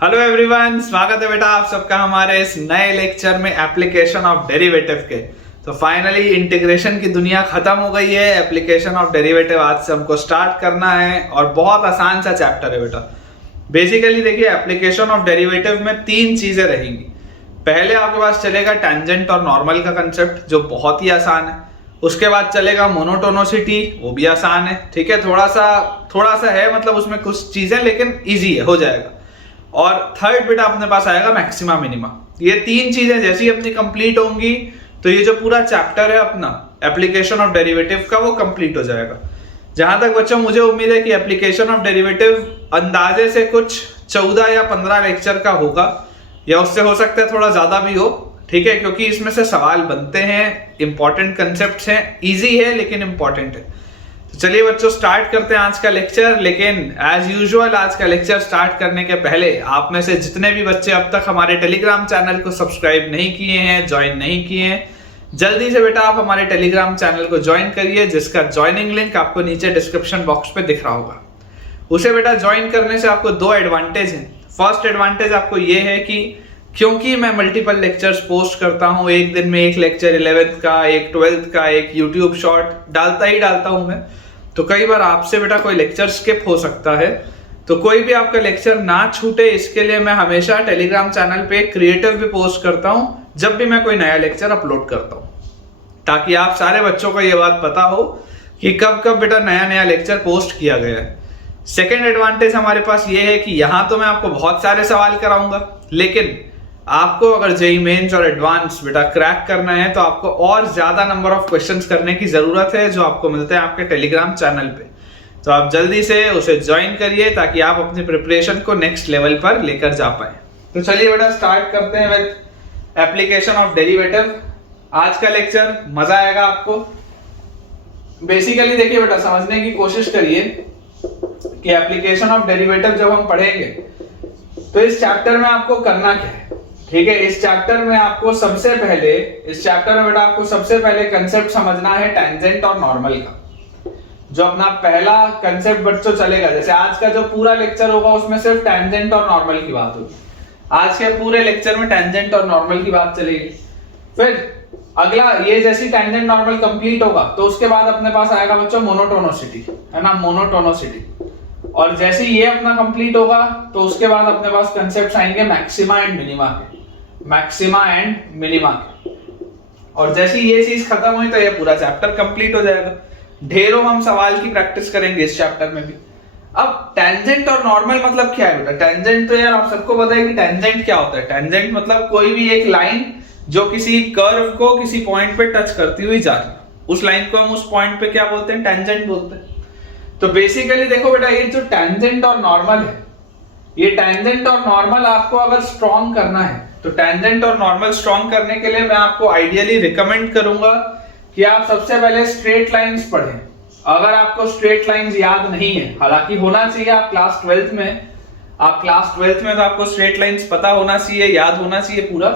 Hello everyone, स्वागत है बेटा आप सबका हमारे इस नए लेक्चर में एप्लीकेशन ऑफ डेरिवेटिव के। तो फाइनली इंटीग्रेशन की दुनिया खत्म हो गई है। एप्लीकेशन ऑफ डेरिवेटिव आज से हमको स्टार्ट करना है और बहुत आसान सा चैप्टर है बेटा। बेसिकली देखिए, एप्लीकेशन ऑफ डेरिवेटिव में तीन चीजें रहेंगी। पहले आपके पास चलेगा टेंजेंट और नॉर्मल का कंसेप्ट जो बहुत ही आसान है। उसके बाद चलेगा मोनोटोनोसिटी, वो भी आसान है। ठीक है, थोड़ा सा है, मतलब उसमें कुछ चीजें, लेकिन इजी है, हो जाएगा। और थर्ड बेटा अपने पास आएगा मैक्सिमा मिनिमा। ये तीन चीजें जैसी अपनी कंप्लीट होंगी तो ये जो पूरा चैप्टर है अपना एप्लीकेशन ऑफ डेरिवेटिव का वो कंप्लीट हो जाएगा। जहां तक बच्चों मुझे उम्मीद है कि एप्लीकेशन ऑफ डेरिवेटिव अंदाजे से कुछ 14 या 15 लेक्चर का होगा, या उससे हो सकता है थोड़ा ज्यादा भी हो। ठीक है, क्योंकि इसमें से सवाल बनते हैं, इंपॉर्टेंट कंसेप्ट हैं, इजी है लेकिन इंपॉर्टेंट है। तो चलिए बच्चों स्टार्ट करते हैं आज का लेक्चर। लेकिन एज यूजुअल आज का लेक्चर स्टार्ट करने के पहले आप में से जितने भी बच्चे अब तक हमारे टेलीग्राम चैनल को सब्सक्राइब नहीं किए हैं, ज्वाइन नहीं किए हैं, जल्दी से बेटा आप हमारे टेलीग्राम चैनल को ज्वाइन करिए, जिसका ज्वाइनिंग लिंक आपको नीचे डिस्क्रिप्शन बॉक्स पे दिख रहा होगा। उसे बेटा ज्वाइन करने से आपको दो एडवांटेज हैं। फर्स्ट एडवांटेज आपको ये है कि क्योंकि मैं मल्टीपल लेक्चर्स पोस्ट करता हूँ, एक दिन में एक लेक्चर 11th का, एक 12th का, एक यूट्यूब शॉर्ट डालता हूँ मैं, तो कई बार आपसे बेटा कोई लेक्चर स्किप हो सकता है। तो कोई भी आपका लेक्चर ना छूटे, इसके लिए मैं हमेशा टेलीग्राम चैनल पे क्रिएटिव भी पोस्ट करता हूँ जब भी मैं कोई नया लेक्चर अपलोड करता हूँ, ताकि आप सारे बच्चों को ये बात पता हो कि कब कब बेटा नया लेक्चर पोस्ट किया गया है। सेकेंड एडवांटेज हमारे पास ये है कि यहाँ तो मैं आपको बहुत सारे सवाल कराऊंगा, लेकिन आपको अगर जेईई मेंस और एडवांस बेटा क्रैक करना है तो आपको और ज्यादा नंबर ऑफ क्वेश्चंस करने की जरूरत है, जो आपको मिलते हैं आपके टेलीग्राम चैनल पे। तो आप जल्दी से उसे ज्वाइन करिए ताकि आप अपनी प्रिपरेशन को नेक्स्ट लेवल पर लेकर जा पाए। तो चलिए बेटा स्टार्ट करते हैं विद एप्लीकेशन ऑफ डेरिवेटिव। आज का लेक्चर मजा आएगा आपको। बेसिकली देखिए बेटा, समझने की कोशिश करिए कि एप्लीकेशन ऑफ डेरिवेटिव जब हम पढ़ेंगे तो इस चैप्टर में आपको करना क्या है। ठीक है, इस चैप्टर में आपको सबसे पहले कंसेप्ट समझना है टेंजेंट और नॉर्मल का। जो अपना पहला कंसेप्ट बच्चों चलेगा, जैसे आज का जो पूरा लेक्चर होगा उसमें सिर्फ टेंजेंट और नॉर्मल की बात होगी। आज के पूरे लेक्चर में टेंजेंट और नॉर्मल की बात चलेगी। फिर अगला, ये जैसी टेंजेंट नॉर्मल कंप्लीट होगा तो उसके बाद अपने पास आएगा बच्चों मोनोटोनोसिटी, है ना, मोनोटोनोसिटी। और जैसे ये अपना कंप्लीट होगा तो उसके बाद अपने पास कंसेप्ट आएंगे मैक्सिमा एंड मिनिमा के। और जैसे ये चीज खत्म हुई तो ये पूरा चैप्टर कंप्लीट हो जाएगा। ढेरों हम सवाल की प्रैक्टिस करेंगे इस चैप्टर में भी। अब टेंजेंट और नॉर्मल मतलब क्या है बेटा? टेंजेंट तो यार आप सबको पता है कि टेंजेंट क्या होता है। टेंजेंट मतलब कोई भी एक लाइन जो किसी कर्व को किसी पॉइंट पे टच करती हुई जा रही है, उस लाइन को हम उस पॉइंट पे क्या बोलते हैं? टेंजेंट बोलते हैं। तो बेसिकली देखो बेटा, ये जो टेंजेंट और नॉर्मल है, ये टेंजेंट और नॉर्मल आपको अगर स्ट्रॉन्ग करना है तो टेंजेंट और नॉर्मल स्ट्रॉन्ग करने के लिए मैं आपको आइडियली रिकमेंड करूंगा कि आप सबसे पहले स्ट्रेट लाइंस पढ़ें। अगर आपको स्ट्रेट लाइंस याद नहीं है, हालांकि होना चाहिए, आप क्लास 12th में तो आपको स्ट्रेट लाइंस पता होना चाहिए, याद होना चाहिए पूरा,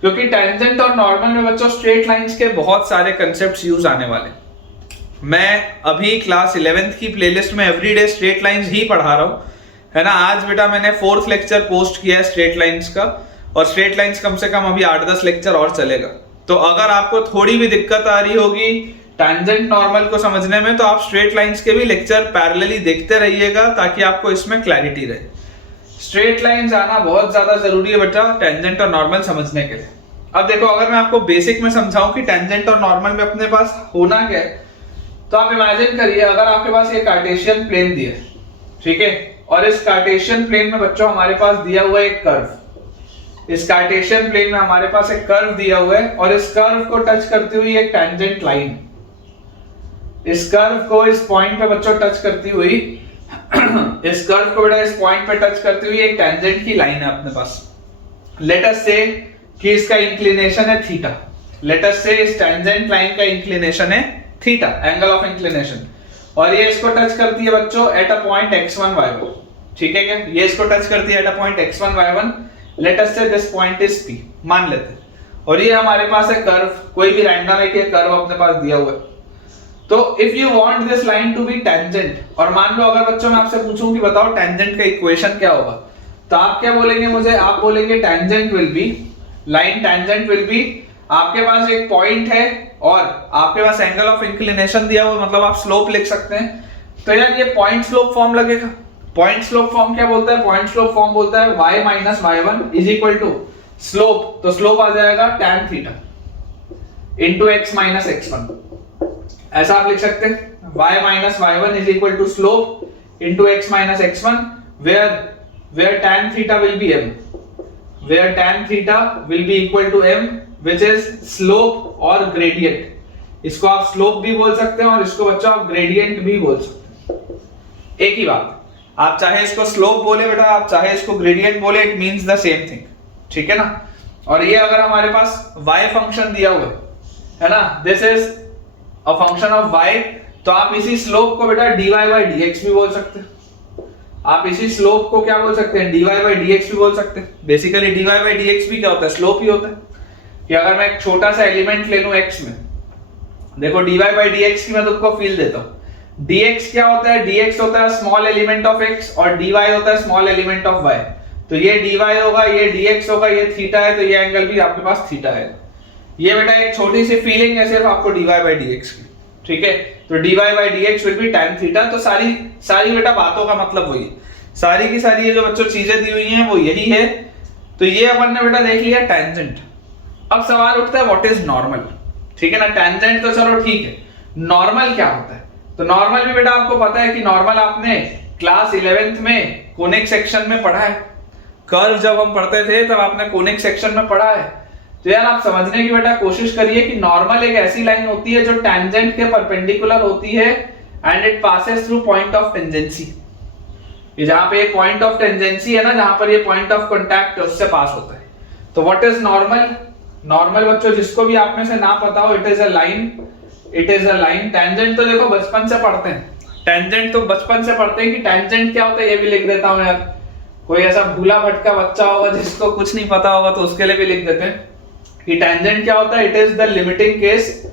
क्योंकि टेंजेंट और नॉर्मल में बच्चों स्ट्रेट लाइंस के बहुत सारे कंसेप्ट्स यूज आने वाले। मैं अभी क्लास 11th की प्लेलिस्ट में एवरीडे स्ट्रेट लाइंस ही पढ़ा रहा हूं, है ना। आज बेटा मैंने 4th लेक्चर पोस्ट किया है स्ट्रेट लाइंस का, और स्ट्रेट लाइंस कम से कम अभी 8-10 लेक्चर और चलेगा। तो अगर आपको थोड़ी भी दिक्कत आ रही होगी टेंजेंट नॉर्मल को समझने में, तो आप स्ट्रेट लाइंस के भी लेक्चर पैरेलली देखते रहिएगा ताकि आपको इसमें क्लैरिटी रहे। स्ट्रेट लाइंस आना बहुत ज्यादा जरूरी है बेटा टेंजेंट और नॉर्मल समझने के लिए। अब देखो, अगर मैं आपको बेसिक में समझाऊं कि टेंजेंट और नॉर्मल में अपने पास होना क्या है, तो आप इमेजिन करिए अगर आपके पास ये कार्टेशियन प्लेन दिया है, ठीक है, और इस कार्टेशियन प्लेन में बच्चों हमारे पास दिया हुआ है एक कर्व। इस कार्टेशियन प्लेन में हमारे पास एक कर्व दिया हुआ है और इस कर्व को टच करती हुई एक टेंजेंट लाइन, इस कर्व को इस पॉइंट पे बच्चों टच करती हुई इस कर्व को बेटा इस पॉइंट पे टच करती हुई एक टेंजेंट की लाइन है अपने पास। लेट अस से कि इसका इंक्लिनेशन है थीटा। लेट अस से इस टेंजेंट लाइन का इंक्लिनेशन है थीटा, एंगल ऑफ इंक्लिनेशन, और ये इसको टच करती है बच्चों at a point x1 y1। ठीक है क्या? ये इसको टच करती है at a point x1 y1। Let us से दिस पॉइंट इज p, मान लेते हैं, और ये हमारे पास है कर्व, कोई भी रैंडम एक कर्व अपने पास दिया हुआ है। तो if you want this line to be tangent, और मान लो अगर बच्चों मैं आपसे पूछूं कि बताओ टेंजेंट का इक्वेशन क्या होगा, तो आप क्या बोलेंगे मुझे, आप बोलेंगे tangent will B, line tangent will B, आपके पास एक पॉइंट है और आपके पास एंगल ऑफ इंक्लिनेशन दिया हुआ, मतलब आप स्लोप लिख सकते हैं। तो यार ये पॉइंट स्लोप फॉर्म लगेगा। पॉइंट स्लोप फॉर्म क्या बोलता है, पॉइंट स्लोप फॉर्म बोलता है y minus y1 is equal to slope, तो स्लोप आ जाएगा tan theta into x minus x1, ऐसा आप लिख सकते हैं। y minus y1 is equal to slope into x minus x1 where tan theta will be m, where tan theta will be equal to m which is slope और gradient। इसको आप slope भी बोल सकते हैं और इसको बच्चों आप ग्रेडियंट भी बोल सकते हैं, एक ही बात। आप चाहे इसको स्लोप बोले बेटा, आप चाहे इसको ग्रेडियंट बोले, it means the same thing, ठीक है ना। और ये अगर हमारे पास y फंक्शन दिया हुआ है ना, this is a function of y, तो आप इसी स्लोप को बेटा dy by dx भी बोल सकते हैं। आप इसी स्लोप को क्या बोल सकते हैं, dy by dx भी बोल सकते हैं। बेसिकली dy by dx भी क्या होता है, स्लोप ही होता है। कि अगर मैं एक छोटा सा एलिमेंट ले लूं x में, देखो dy by dx की मैं तुमको फील देता हूं। dx क्या होता है, dx होता है स्मॉल एलिमेंट ऑफ x और dy होता है स्मॉल एलिमेंट ऑफ y। तो ये dy होगा, ये dx होगा, ये थीटा है, तो ये एंगल भी आपके पास थीटा है। ये बेटा एक छोटी सी फीलिंग है सिर्फ आपको dy by dx की, ठीक है। तो dy by dx will be tan theta. तो सारी बेटा बातों का मतलब वही, सारी की सारी ये जो बच्चों चीजें दी हुई हैं वो यही है। तो ये अपन ने बेटा देख लिया टेंजेंट। अब सवाल उठता है व्हाट इज नॉर्मल, ठीक है ना। टेंजेंट तो चलो ठीक है, नॉर्मल क्या होता है। तो नॉर्मल भी बेटा आपको पता है कि नॉर्मल आपने क्लास 11th में कोनिक सेक्शन में पढ़ा है। कर्व जब हम पढ़ते थे तब आपने कोनिक सेक्शन में पढ़ा है। तो यार आप समझने की बेटा कोशिश करिए कि नॉर्मल एक ऐसी लाइन होती है जो टेंजेंट के परपेंडिकुलर होती है and it passes through point of tangency. ये जहां पे ये पॉइंट ऑफ टेंजेंसी है ना, जहां पर ये पॉइंट ऑफ कांटेक्ट है उससे पास होता है। तो व्हाट इज नॉर्मल, नॉर्मल बच्चों जिसको भी आप में से ना पता हो, it is a line, it is a line. Tangent तो देखो बचपन से पढ़ते हैं, टेंजेंट तो बचपन से पढ़ते हैं कि टेंजेंट क्या होता है, ये भी लिख देता हूं यार। कोई ऐसा भूला भटका बच्चा होगा जिसको कुछ नहीं पता होगा तो उसके लिए भी लिख देते हैं कि टेंजेंट क्या होता है। It is the limiting case,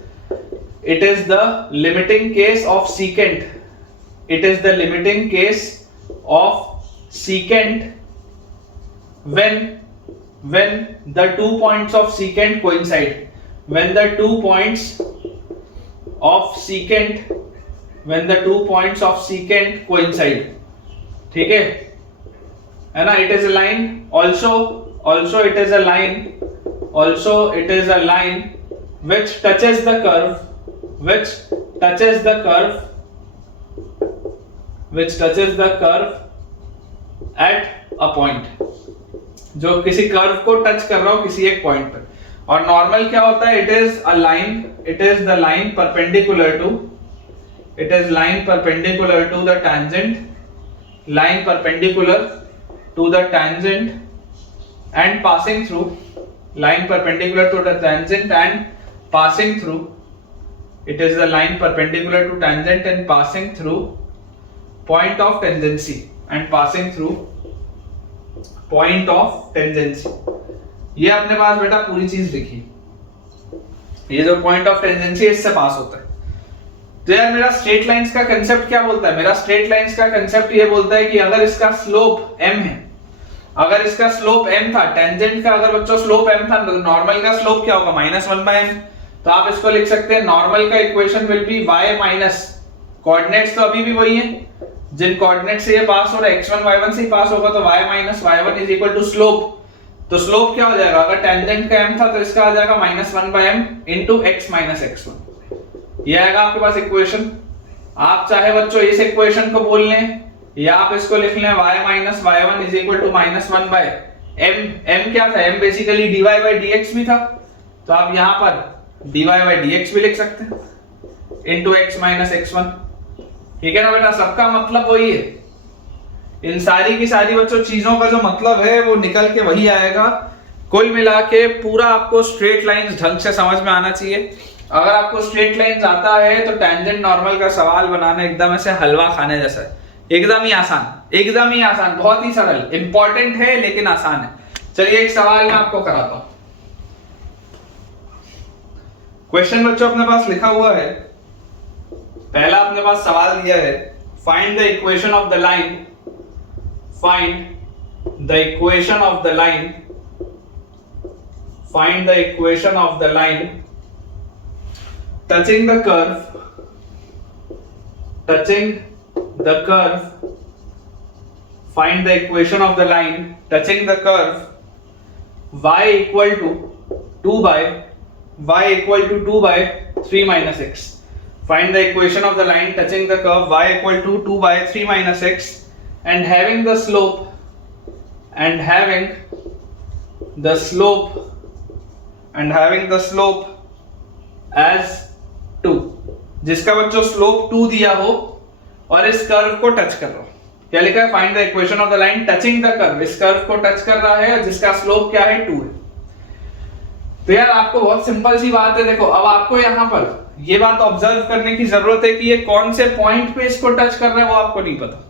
it is the limiting case of secant, it is the limiting case of secant when the 2 points of secant coincide, when the 2 points of secant, when the 2 points of secant coincide, ठीक है ना। it is a line, also it is a line, also it is a line which touches the curve, which touches the curve, which touches the curve at a point, जो किसी curve को touch कर रहा हो किसी एक point पर। और नॉर्मल क्या होता है, it is a line, it is the line perpendicular to, it is line perpendicular to the tangent, line perpendicular to the tangent and passing through, line perpendicular to the tangent and passing through, it is the line perpendicular to tangent and passing through point of tangency, and passing through point of tangency. ये अपने पास बेटा पूरी चीज लिखी, ये जो point of tangency इससे पास होता है। तो यार मेरा स्ट्रेट लाइंस का कंसेप्ट क्या बोलता है, मेरा स्ट्रेट लाइंस का कंसेप्ट ये बोलता है कि अगर इसका स्लोप m है, अगर इसका स्लोप m था, टेंजेंट का अगर बच्चों स्लोप m था, तो नॉर्मल का स्लोप क्या होगा, -1/m। तो आप इसको लिख सकते हैं नॉर्मल का equation will be y minus, coordinates तो अभी भी वही है, जिन कोऑर्डिनेट से ये पास हो रहा है x1 y1 से ही पास होगा, तो y minus y1 is equal to slope. तो स्लोप क्या हो जाएगा, अगर टेंजेंट का m था तो इसका आ जाएगा -1/m into x minus x1। ये आएगा आपके पास इक्वेशन। आप चाहे बच्चों इस इक्वेशन को बोल लें या आप इसको लिख लें y minus y1 is equal to -1/m। m क्या था, m basically dy by dx भी था, तो आप यहां पर dy by dx भी लिख सकते हैं इनटू x माइनस x1, ठीक है ना बेटा। सबका मतलब वही है, इन सारी की सारी बच्चों चीजों का जो मतलब है वो निकल के वही आएगा। कुल मिला के पूरा आपको स्ट्रेट लाइंस ढंग से समझ में आना चाहिए। अगर आपको स्ट्रेट लाइंस आता है तो टेंजेंट नॉर्मल का सवाल बनाना एकदम ऐसे हलवा खाने जैसा है, एकदम ही आसान, एकदम ही आसान, बहुत ही सरल, इंपॉर्टेंट है लेकिन आसान है। चलिए एक सवाल मैं आपको कराता हूं। क्वेश्चन बच्चों अपने पास लिखा हुआ है, पहला अपने पास सवाल दिया है, find the equation of the line, find the equation of the line, find the equation of the line touching the curve, find the equation of the line touching the curve y equal to 2 by 3 minus x. Find the equation of the line touching the curve y equal to 2 by 3 minus x and having the slope as 2, जिसका बच्चों slope 2 दिया हो और इस curve को touch कर रहा हो। क्या लिखा है? Find the equation of the line touching the curve, इस कर्व को टच कर रहा है जिसका स्लोप क्या है? 2 है। तो यार आपको बहुत सिंपल सी बात है, देखो अब आपको यहाँ पर ये बात ऑब्जर्व करने की जरूरत है कि ये कौन से पॉइंट पे इसको टच कर रहा है वो आपको नहीं पता।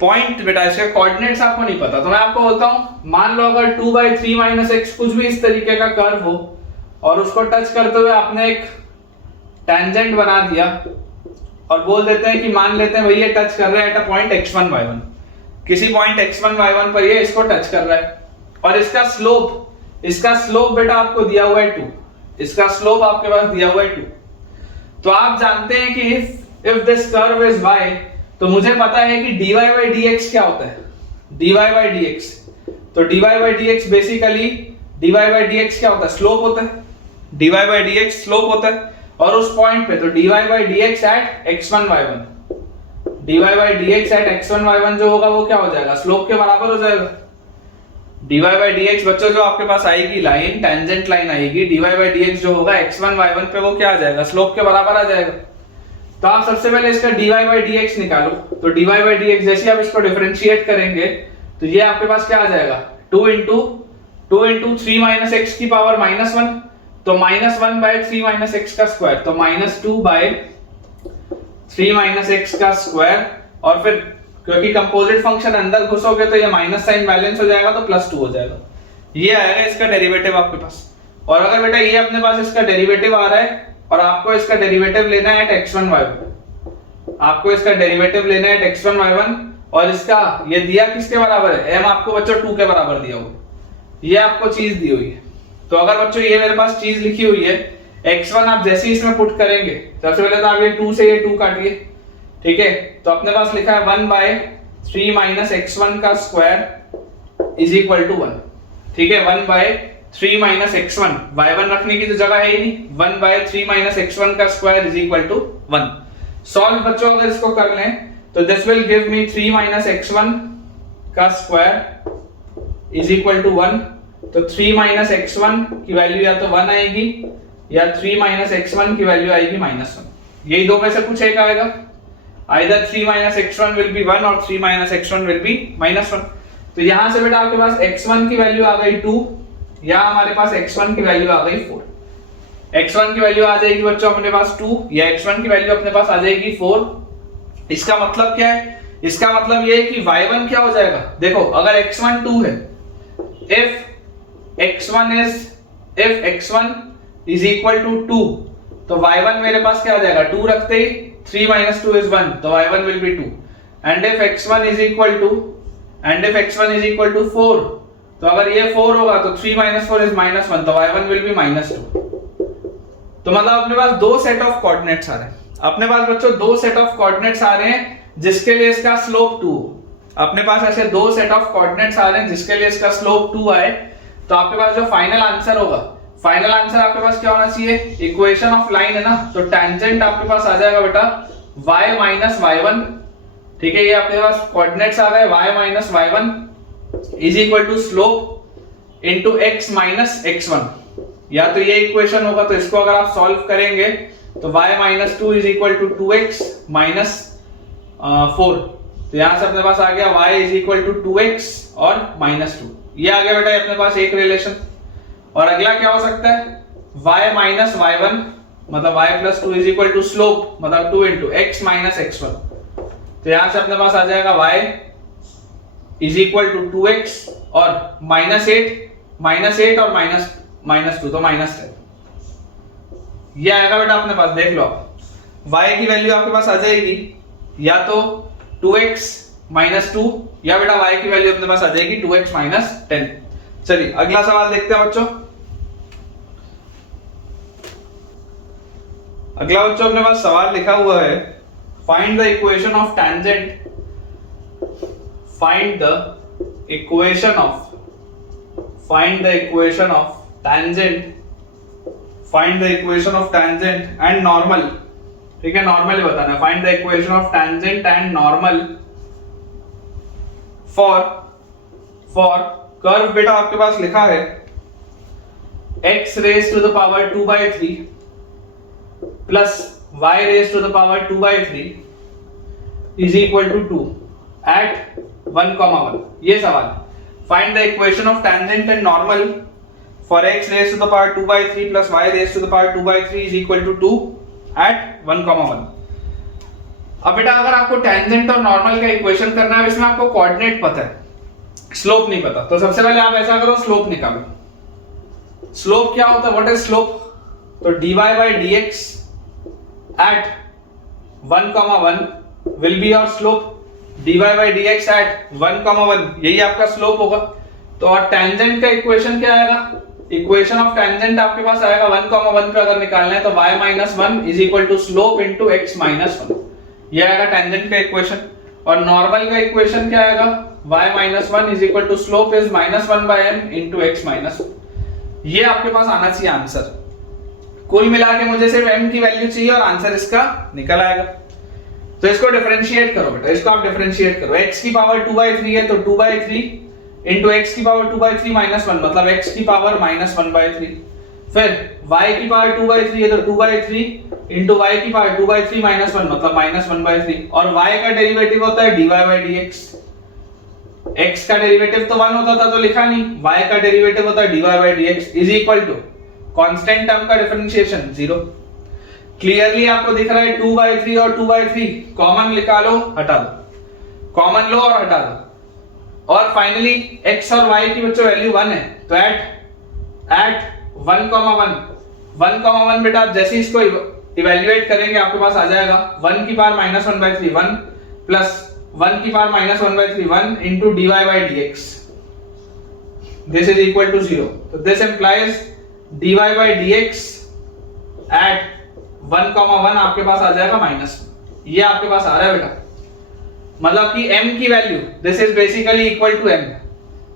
पॉइंट बेटा इसके कोऑर्डिनेट्स आपको नहीं पता, तो मैं आपको बोलता हूं मान लो अगर 2 by 3 minus x कुछ भी इस तरीके का कर्व हो और उसको टच करते हुए आपने एक टेंजेंट बना दिया और बोल देते हैं कि मान लेते हैं भाई ये टच कर रहा है at a point x1 y1, किसी पॉइंट x1 y1 पर ये इसको टच कर रहा है और इसका स्लोप बेटा आपको दिया हुआ है 2, इसका स्लोप आपके पास दिया हुआ है 2। तो आप जानते हैं कि if this curve is y, तो मुझे पता है कि dy by dx क्या होता है? dy by dx, तो dy by dx basically dy by dx क्या होता है? स्लोप होता है। dy by dx स्लोप होता है और उस पॉइंट पे तो dy by dx at x1 y1, dy by dx at x1 y1 जो होगा वो क्या हो जाएगा? स्लोप के बराबर हो जाएगा। dy by dx बच्चों जो आपके पास आएगी लाइन, टेंजेंट लाइन आएगी, dy by dx जो होगा x1 y1 पे वो क्या आ जाएगा? स्लोप के बराबर आ जाएगा। तो आप सबसे पहले इसका dy by dx निकालो, तो dy by dx जैसे आप इसको डिफरेंशिएट करेंगे तो ये आपके पास क्या आ जाएगा? 2 into 3 minus x की पावर -1, तो -1 by 3 minus x का स्क्वायर, तो -2 by 3 minus x का स्क्वायर, और फिर क्योंकि कंपोजिट फंक्शन अंदर घुसोगे तो ये माइनस साइन बैलेंस हो जाएगा तो +2 हो जाएगा। ये आएगा इसका डेरिवेटिव आपके पास। और अगर बेटा ये अपने पास इसका डेरिवेटिव आ रहा है और आपको इसका डेरिवेटिव लेना है एट x1 y1, आपको इसका डेरिवेटिव लेना है एट x1 y1 और इसका ये दिया किसके बराबर है? m आपको बच्चों 2 के बराबर दिया हुआ है, ये आपको चीज दी हुई है। तो अगर बच्चों ये मेरे पास चीज लिखी हुई है x1, आप जैसे ही इसमें पुट करेंगे सबसे पहले तो आप ये 2 से ये 2 काटिए, ठीक है? तो अपने पास लिखा है 1 by 3 minus x1 का स्क्वायर इज इक्वल टू 1, ठीक है? 1 by 3 minus x1, y1 रखने की तो जगह है ही नहीं, 1 by 3 minus x1 का square is equal to 1। Solve बच्चों अगर इसको कर लें तो this will give me 3 minus x1 का स्क्वायर इज इक्वल टू 1। तो 3 minus x1 की वैल्यू या तो 1 आएगी या 3 minus x1 की वैल्यू आएगी -1, यही दो में से कुछ एक आएगा। Either 3 minus x1 will be 1 और 3 minus x1 will be -1। तो यहां से बेटा आपके पास x1 की वैल्यू आ गई 2 या हमारे पास x1 की वैल्यू आ गई 4। x1 की वैल्यू आ जाएगी बच्चों अपने पास 2 या x1 की वैल्यू अपने पास आ जाएगी 4। इसका मतलब क्या है? इसका मतलब ये है कि y1 क्या हो जाएगा? देखो अगर x1 2 है, if x1 is equal to 2, तो y1 मेरे पास क्या आ जाएगा? 2 रखते ही 3 minus 2 is 1, तो y1 will be 2। and if x1 is equal to 4, तो अगर ये 4 होगा तो 3 minus 4 is -1, तो y1 will be -2। तो मतलब अपने पास दो सेट ऑफ कोऑर्डिनेट्स आ रहे हैं, अपने पास बच्चों दो सेट ऑफ कोऑर्डिनेट्स आ रहे हैं जिसके लिए इसका स्लोप 2 हो। अपने पास ऐसे दो सेट ऑफ कोऑर्डिनेट्स आ रहे हैं जिसके लिए इसका स्लोप 2 आए, तो आपके पास जो फाइनल आंसर होगा, फाइनल आंसर आपके पास क्या होना चाहिए? इक्वेशन ऑफ लाइन है ना, तो टेंजेंट आपके पास आ जाएगा बेटा y minus y1, ठीक है? ये आपके पास कोऑर्डिनेट्स आ गए y minus y1 is equal to slope into x minus x1, या तो ये इक्वेशन होगा, तो इसको अगर आप सॉल्व करेंगे तो y minus 2 is equal to 2x minus 4, तो यहां से अपने पास आ गया y is equal to 2x और -2, ये आ गया बेटा अपने पास एक रिलेशन। और अगला क्या हो सकता है? y minus y1 मतलब y plus 2 is equal to slope मतलब 2 into x minus x1, तो यहां से अपने पास आ जाएगा y is equal to 2x और -8 और -2 तो -10, ये आएगा बेटा अपने पास। देख लो आप y की वैल्यू आपके पास आ जाएगी या तो 2x -2 या बेटा y की वैल्यू अपने पास आ जाएगी 2x - 10। चलिए अगला सवाल देखते हैं बच्चों। अगला बच्चों अपने पास सवाल लिखा हुआ है, find the equation of tangent, find the equation of tangent, find the equation of tangent and normal। ठीक है, नॉर्मल बताना है। Find the equation of tangent and normal for curve. बेटा आपके पास लिखा है x raise to the power 2/3 plus y raise to the power 2/3 is equal to 2 at 1,1। ये सवाल, find the equation of tangent and normal for x raised to the power 2/3 plus y raised to the power 2/3 is equal to 2 at 1,1। अब बेटा अगर आपको tangent और normal का equation करना है, इसमें आपको कोऑर्डिनेट पता है, स्लोप नहीं पता, तो सबसे पहले आप ऐसा करो, स्लोप निकालो। स्लोप क्या होता है, व्हाट इज स्लोप? तो dy by dx at 1,1 will be your slope। dy by dx at 1,1 यही आपका स्लोप होगा। तो और टेंजेंट का इक्वेशन क्या आएगा? इक्वेशन ऑफ टेंजेंट आपके पास आएगा 1,1 पे अगर निकालना है तो y - 1 is equal to slope into x - 1। ये आएगा टेंजेंट का इक्वेशन। और नॉर्मल का इक्वेशन क्या आएगा? y - 1 is equal to slope is -1/m into x - 1। ये आपके पास आना चाहिए आंसर। कुल मिला के मुझे सिर्फ m की वैल्यू चाहिए और आंसर इसका निकल आएगा। तो इसको डिफरेंशिएट करो बेटा, इसको आप डिफरेंशिएट करो। x की पावर 2/3 है तो 2/3 इंटू x की पावर 2/3 - 1 मतलब x की पावर -1/3। फिर y की पावर 2/3 है तो 2/3 इंटू y की पावर 2/3 - 1 मतलब -1/3। और y का डेरिवेटिव होता है dy by dx। x का डेरिवेटिव तो 1 होता था तो लिखा नहीं, y का डेरिवेटिव होता है dy by dx is equal to constant term का डिफरेंशिएशन 0। क्लियरली आपको दिख रहा है 2/3 और 2/3 कॉमन निकालो, हटा दो, कॉमन लो और हटा दो। और फाइनली x और y की बच्चों वैल्यू 1 है तो एट 1,1 बेटा आप जैसे इसको इवैल्यूएट करेंगे आपके पास आ जाएगा 1 की पावर -1/3 1 प्लस 1 की power -1/3 1 into dy by dx। This is equal to 0। तो this implies dy by dx at 1,1 आपके पास आ जाएगा माइनस। ये आपके पास आ रहा है बेटा, मतलब कि m की value this is basically equal to m।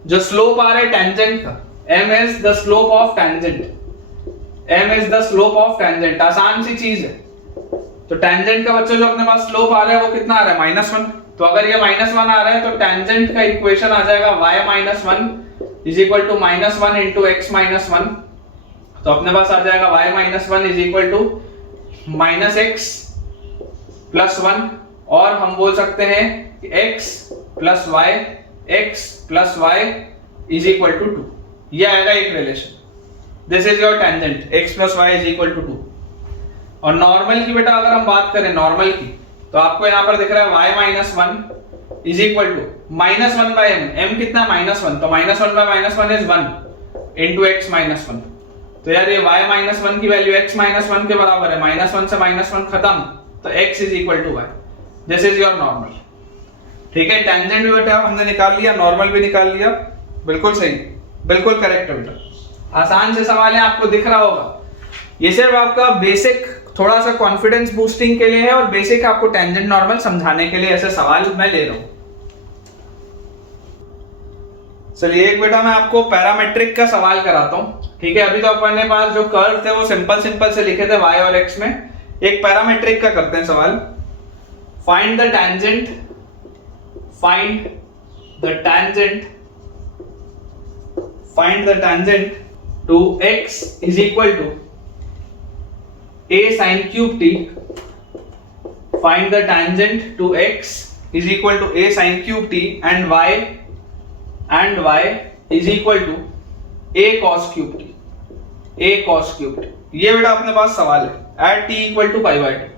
जो स्लोप आ रहा है टेंजेंट का, m is the slope of tangent, m is the slope of tangent. आसान सी चीज है। तो टेंजेंट का बच्चों जो अपने पास स्लोप आ रहा है वो कितना आ रहा है? -1। तो अगर ये -1 आ रहा है तो टेंजेंट का इक्वेशन आ जाएगा y - 1 is equal to -1 into x - 1। तो अपने पास आ जाएगा y - 1 is equal to -x + 1। और हम बोल सकते हैं कि x + y is equal to 2। ये आएगा एक relation. This is your tangent, x + y is equal to 2। और नॉर्मल की बेटा अगर हम बात करें नॉर्मल की, तो आपको यहां पर दिख रहा है y - 1 is equal to -1/m। m कितना? -1। तो -1/-1 इज 1 इनटू x - 1। तो यार ये y - 1 की वैल्यू x - 1 के बराबर है। -1 से -1 खत्म, तो x is equal to y। This is your normal. ठीक है, टेंजेंट भी बेटा हमने निकाल लिया, नॉर्मल भी निकाल लिया। बिल्कुल सही, बिल्कुल करेक्ट है बेटा। आसान से सवाल है, आपको दिख रहा होगा। ये सिर्फ आपका बेसिक थोड़ा सा कॉन्फिडेंस बूस्टिंग के लिए है और बेसिक आपको टेंजेंट नॉर्मल समझाने के लिए ऐसे सवाल मैं ले रहा हूं। चलिए एक बेटा मैं आपको पैरामेट्रिक का सवाल कराता हूं। ठीक है, अभी तो अपने पास जो कर्व थे वो सिंपल से लिखे थे y और x में। एक पैरामेट्रिक का करते हैं सवाल। Find the tangent to x is equal to a sin cube t। Find the tangent to x is equal to a sin cube t and y is equal to a cos cube t। a cos cube t। ये बेटा अपने पास सवाल है at t equal to pi/2।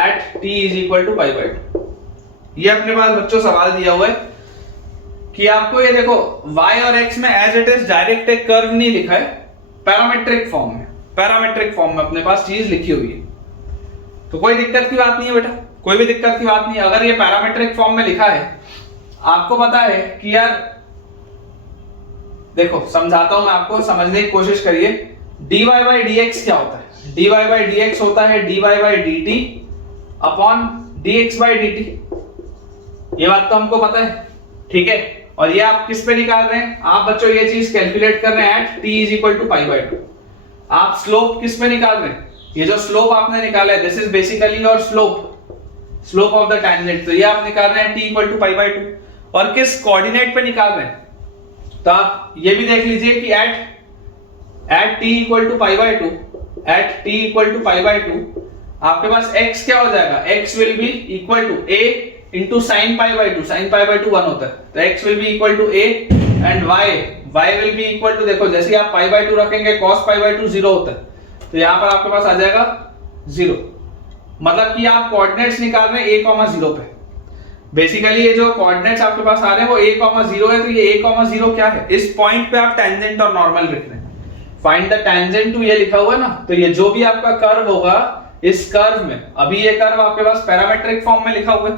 at t is equal to pi/2। ये अपने पास बच्चों सवाल दिया हुआ है कि आपको ये देखो y और x में एज इट इज डायरेक्ट एक कर्व नहीं लिखा है, पैरामेट्रिक फॉर्म में अपने पास चीज लिखी हुई है। तो कोई दिक्कत की बात नहीं है बेटा। कोई भी दिक्कत की बात नहीं। अगर ये पैरामीट्रिक फॉर्म में लिखा है, आपको पता है कि यार देखो समझाता हूं मैं आपको, समझने की कोशिश करिए। dy बाई dx क्या होता है? dy बाई dx होता है dy by dt upon dx by dt। ये बात तो हमको पता है, ठीक है। और ये आप किस पे निकाल रहे हैं? आप बच्चों ये चीज कैलकुलेट कर रहे हैं at t is equal to pi by 2। आप स्लोप किस पे निकाल रहे हैं? ये जो स्लोप आपने निकाला है, this is basically your slope of the tangent. तो ये आप निकाल रहे हैं t equal to pi by 2। और किस कोऑर्डिनेट पे निकाल रहे हैं? तो आप ये भी देख लीजिए कि at t equal to pi by 2, at t equal to pi by 2 आपके पास x क्या हो जाएगा? x will be equal to a into sine pi by 2। Sine pi by 2 1 होता है, तो x will be equal to a and y will be equal to, देखो जैसे आप पाई बाई 2 रखेंगे cos पाई बाई 2 0 होता है, तो यहां पर आपके पास आ जाएगा 0। मतलब कि आप कोऑर्डिनेट्स निकाल रहे हैं a, 0 पे। बेसिकली ये जो कोऑर्डिनेट्स आपके पास आ रहे हैं वो a, 0 है। तो ये a, 0 क्या है? इस पॉइंट पे आप टेंजेंट और नॉर्मल लिख रहे हैं। फाइंड द टेंजेंट टू, ये लिखा हुआ है ना, तो ये जो भी आपका कर्व होगा, इस कर्व में, अभी ये कर्व आपके पास पैरामीट्रिक फॉर्म में लिखा हुआ है,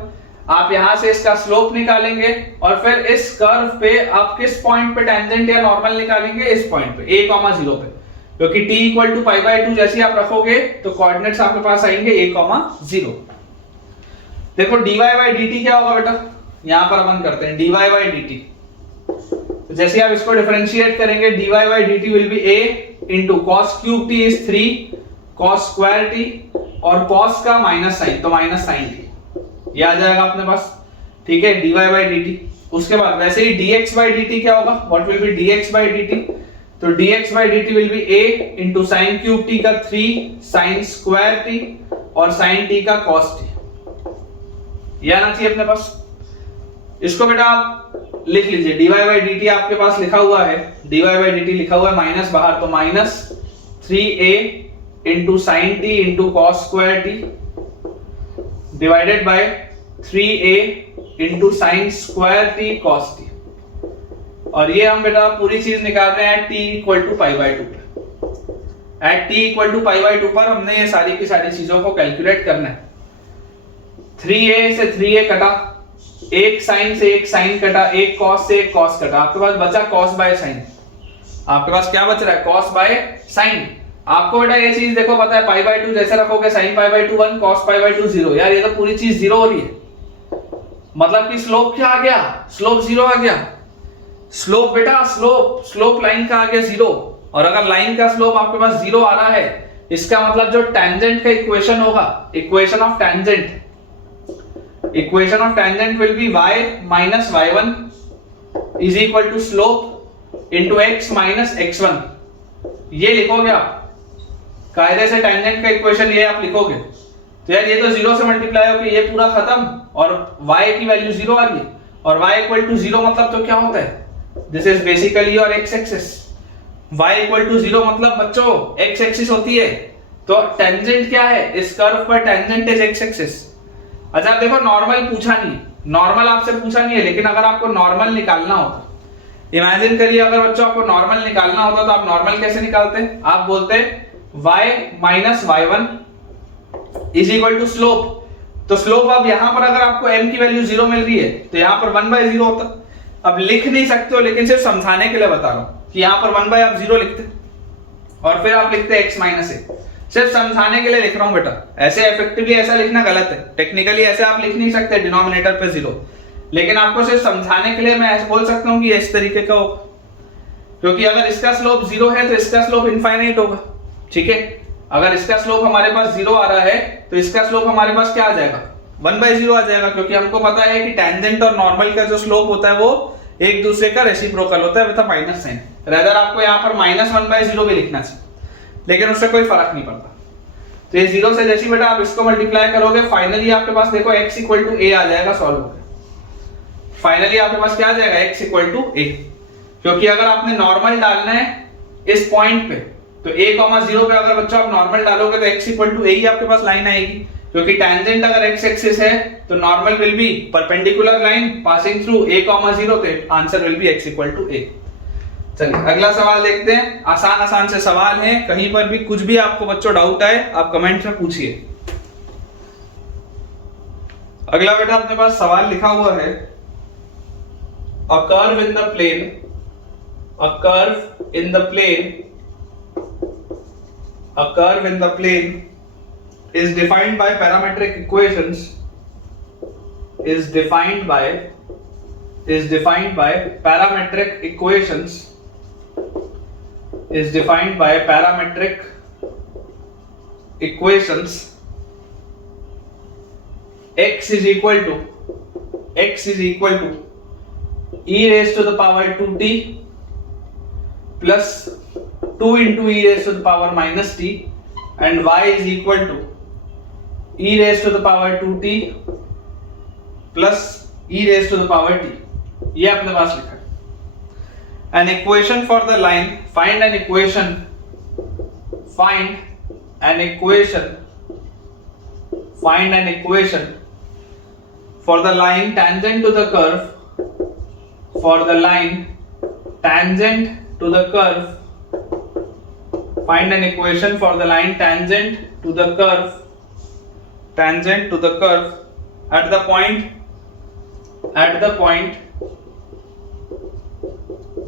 आप यहां से इसका स्लोप निकालेंगे और फिर इस कर्व पे आप किस पॉइंट पे टेंजेंट या नॉर्मल निकालेंगे? इस पॉइंट पे a, 0 पे। क्योंकि t equal to pi by 2 जैसे आप रखोगे तो कोऑर्डिनेट्स आपके पास आएंगे a, 0। देखो dy बाई dt क्या होगा बेटा? यहां पर अपन करते हैं dy बाई dt। तो जैसे आप इसको डिफरेंशिएट करेंगे, dy by dt will be a into cos cube t is 3 cos square t और cos का माइनस साइन, तो माइनस साइन t ये आ जाएगा अपने पास, ठीक है, dy बाई dt। उसके बाद वैसे ही dx बाई dt क्या होगा? What will be dx by dt? तो dx by dt will be a into sine cube t का 3 साइन स्क्वायर t और साइन t का cos t। ये आना चाहिए अपने पास। इसको बेटा आप लिख लीजिए, dy बाई dt आपके पास लिखा हुआ है, dy बाई dt लिखा हुआ है माइनस बाहर, तो minus 3a into sine t into cos square t divided by 3a into sine square t cos t। और ये हम बेटा पूरी चीज निकाल रहे हैं t equal to pi by 2 पे। At t equal to pi by 2 पर हमने ये सारी की सारी चीजों को कैलकुलेट करना है। 3a से 3a कटा, एक साइन से एक साइन कटा, एक cos से एक cos कटा, आपके पास बचा cos बाय साइन। आपके पास क्या बच रहा है? cos by sine. आपको बेटा ये चीज देखो पता है, पाई बाई 2 जैसे रखोगे sign pi by 2 1, cos pi by 2 0। यार ये तो पूरी चीज 0 हो रही है, मतलब कि स्लोप क्या आ गया? स्लोप 0 आ गया। स्लोप बेटा स्लोप लाइन का आ गया 0। और अगर लाइन का स्लोप आपके पास 0 आ रहा है, इसका मतलब जो टेंजेंट का इक्वेशन होगा, equation of tangent will be y minus y1 is equal to slope into x minus x1। ये लिखोगे आप कायदे से, टेंजेंट का इक्वेशन ये आप लिखोगे। तो यार ये तो 0 से मल्टीप्लाई होकर ये पूरा खत्म और y की वैल्यू 0 आ गई। और y इक्वल टू 0 मतलब तो क्या होता है? This is basically your x axis. y equal to 0 मतलब बच्चों x एक्सिस होती है। तो टेंजेंट क्या है? इस कर्व पर टेंजेंट इज x एक्सिस। अच्छा आप देखो, नॉर्मल पूछा नहीं, नॉर्मल आपसे पूछा नहीं है, लेकिन अगर आपको नॉर्मल निकालना होता, इमेजिन करिए अगर बच्चों आपको नॉर्मल निकालना होता तो आप नॉर्मल कैसे निकालते? आप बोलते y minus y1 is equal to slope. तो स्लोप अब यहां पर अगर आपको m की वैल्यू 0 मिल रही है तो यहां पर 1/0 होता। अब लिख नहीं सकते हो, लेकिन सिर्फ समझाने के लिए बता रहा हूं कि यहां पर 1/0 आप 0 लिखते और फिर आप लिखते x माइनस a। सिर्फ समझाने के लिए लिख रहा हूं बेटा, ऐसे इफेक्टिवली ऐसा लिखना गलत है। टेक्निकली ऐसे आप लिख नहीं सकते डिनोमिनेटर पे 0, लेकिन आपको सिर्फ समझाने के लिए मैं ऐसे बोल सकता हूं कि इस तरीके का होगा, क्योंकि अगर इसका स्लोप 0 है तो इसका स्लोप इनफाइनाइट होगा, ठीक है। अगर इसका स्लोप हमारे पास 0 आ रहा है तो इसका स्लोप हमारे पास क्या आ जाएगा? 1/0 आ जाएगा, क्योंकि हमको पता है कि टेंजेंट और नॉर्मल का जो स्लोप होता है वो एक दूसरे का रेसिप्रोकल होता है विद माइनस साइन। रेदर आपको यहाँ पर माइनस 1/0 भी लिखना चाहिए, लेकिन उससे कोई फर्क नहीं पड़ता। तो ये 0 से जैसे बेटा आप इसको मल्टीप्लाई करोगे, फाइनली आपके पास देखो x इक्वल टू a आ जाएगा सॉल्व होकर। फाइनली आपके पास क्या आ जाएगा? x equal to a। क्योंकि अगर आपने नॉर्मल डालना है इस पॉइंट पे, तो a, 0 पे अगर बच्चों आप नॉर्मल डालोगे तो x इक्वल टू a ही आपके पास लाइन आएगी। क्योंकि टेंजेंट अगर x एक्सिस है तो normal will be perpendicular line passing through a, 0, तो answer will be x equal to a। चलिए अगला सवाल देखते हैं। आसान से सवाल हैं, कहीं पर भी कुछ भी आपको बच्चों डाउट आए आप कमेंट में पूछिए। अगला बेटा अपने पास सवाल लिखा हुआ है, a curve in the plane, a curve in the plane, a curve in the plane is defined by parametric equations, is defined by parametric equations, is defined by parametric equations. X is equal to e raised to the power 2t plus 2 into e raised to the power minus t, and y is equal to e raised to the power 2t plus e raised to the power t. ये अपने पास लिखा है। An equation for the line, find an equation for the line tangent to the curve, for the line tangent to the curve, find an equation for the line tangent to the curve at the point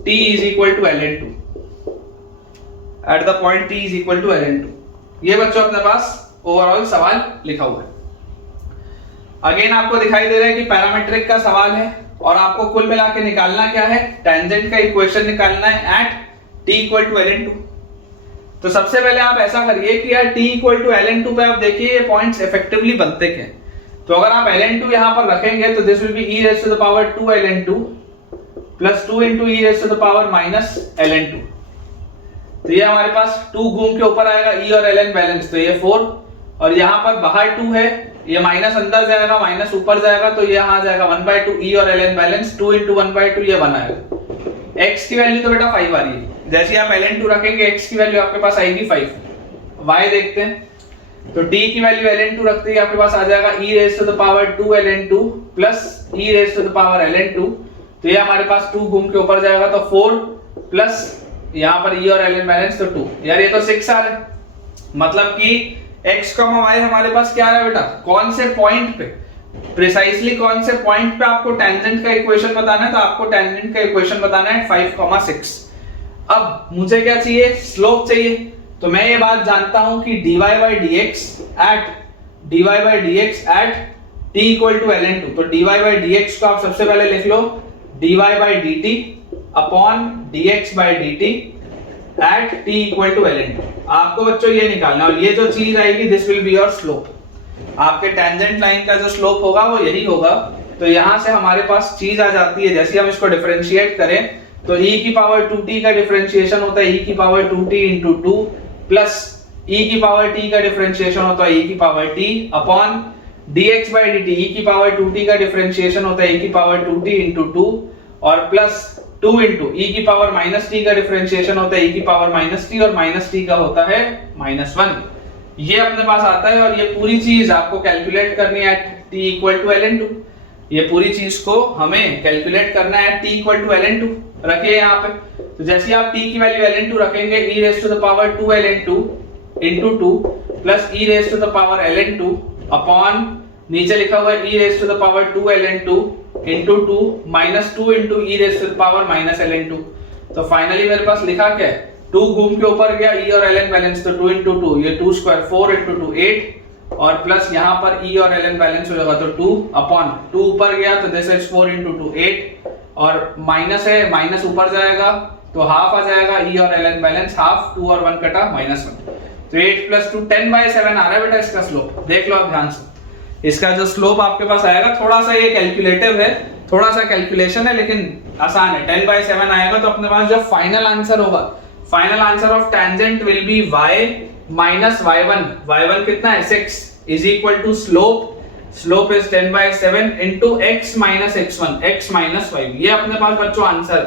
t is equal to ln2, at the point t is equal to ln2. ये बच्चों अपने पास overall सवाल लिखा हुआ है। Again आपको दिखाई दे रहा है कि पैरामीट्रिक का सवाल है और आपको कुल मिला के निकालना क्या है, टेंजेंट का इक्वेशन निकालना है eight t equal to ln2। तो सबसे पहले आप ऐसा करिए कि यार t इक्वल टू ln2 पे आप देखिए ये पॉइंट्स इफेक्टिवली बनते क्या। तो अगर आप ln2 यहां पर रखेंगे तो this will be e raise to the power 2 ln2 plus 2 into e raise to the power minus ln2। तो ये हमारे पास 2 घूम के ऊपर आएगा, e और ln बैलेंस, तो ये 4, और यहाँ पर बाहर 2 है, ये माइनस अंदर जाएगा, माइनस ऊपर जाएगा, तो ये यहाँ जाएगा 1/2 e और ln बैलेंस, 2 into 1/2 ये 1 आएगा। x की वैल्यू तो बेटा 5 आ रही है, जैसे आप ln2 रखेंगे x की वैल्यू आपके पास आएगी 5। y देखते हैं, तो t की वैल्यू ln2 रखते ही आपके पास आ जाएगा e raise to the power 2 ln2 plus e raise to the power ln2, तो ये हमारे पास 2 घूम के ऊपर जाएगा, तो 4 प्लस यहाँ पर e और ln बैलेंस, तो 2। यार ये तो 6 आ रहा है, मतलब कि x, y हमारे पास क्या आ रहा है बेटा, कौन से पॉइंट पे, प्रिसाइसली कौन से पॉइंट पे आपको टेंजेंट का इक्वेशन बताना है, तो आपको टेंजेंट का इक्वेशन बताना है 5,6। अब मुझे क्या चाहिए, स्लोप चाहिए। तो मैं ये बात जानता हूं कि dy by dx at t equal to ln2, तो dy by dx को आप सबसे पहले लिख लो dy by dt upon dx by dt at t equal to ln2। आपको बच्चों ये निकालना है, और ये जो चीज आएगी this will be your slope. आपके टेंजेंट लाइन का जो स्लोप होगा वो यही होगा। तो यहां से हमारे पास चीज आ जाती है, जैसे हम इसको डिफरेंशिएट करें तो e की पावर 2t का डिफरेंशिएशन होता है e की power 2t into 2 plus e की पावर t का डिफरेंशिएशन होता है e की power t upon dx by dt, e की पावर 2t का डिफरेंशिएशन होता है e की पावर 2t into 2 और प्लस 2 into e की पावर माइनस t का डिफरेंशिएशन होता है e की पावर माइनस t और माइनस t का होता है -1। ये अपने पास आता है, और ये पूरी चीज आपको कैलकुलेट करनी है t इक्वल टू ln2। ये पूरी चीज को हमें कैलकुलेट करना है t इक्वल टू ln2। रखिए यहाँ पे, तो जैसे आप t की वैल्यू ln2 रखेंगे e raise to the power 2 ln2 into 2 plus e raise to the power ln2 upon नीचे लिखा हुआ है e raise to the power 2 ln2 into 2 minus 2 into e raise to the power minus ln2। तो finally मेरे पास लिखा क्या है, 2 घूम के ऊपर गया e और ln बैलेंस, तो 2 into 2 ये 2 स्क्वायर 4 into 2 8, और प्लस यहाँ पर e और ln बैलेंस हो जाएगा, तो 2 अपॉन 2 ऊपर गया तो दिस इज 4 into 2 8, और माइनस है, माइनस ऊपर जाएगा तो हाफ आ जाएगा e और ln बैलेंस, हाफ 2 और 1 कटा -1, तो 8 प्लस 2 10/7 आ रहा है बेटा इसका स्लोप। देख लो आप ध्यान से, इसका जो स्लोप आपके पास आएगा, थोड़ा सा ये कैलकुलेटिव है, थोड़ा सा कैलकुलेशन है, लेकिन आसान है, 10/7 आएगा। तो अपने पास जो फाइनल आंसर होगा, final answer of tangent will be y minus y1, y1 कितना है 6, is equal to slope is 10/7 into x minus x1, x minus y। ये अपने पास बच्चों आंसर।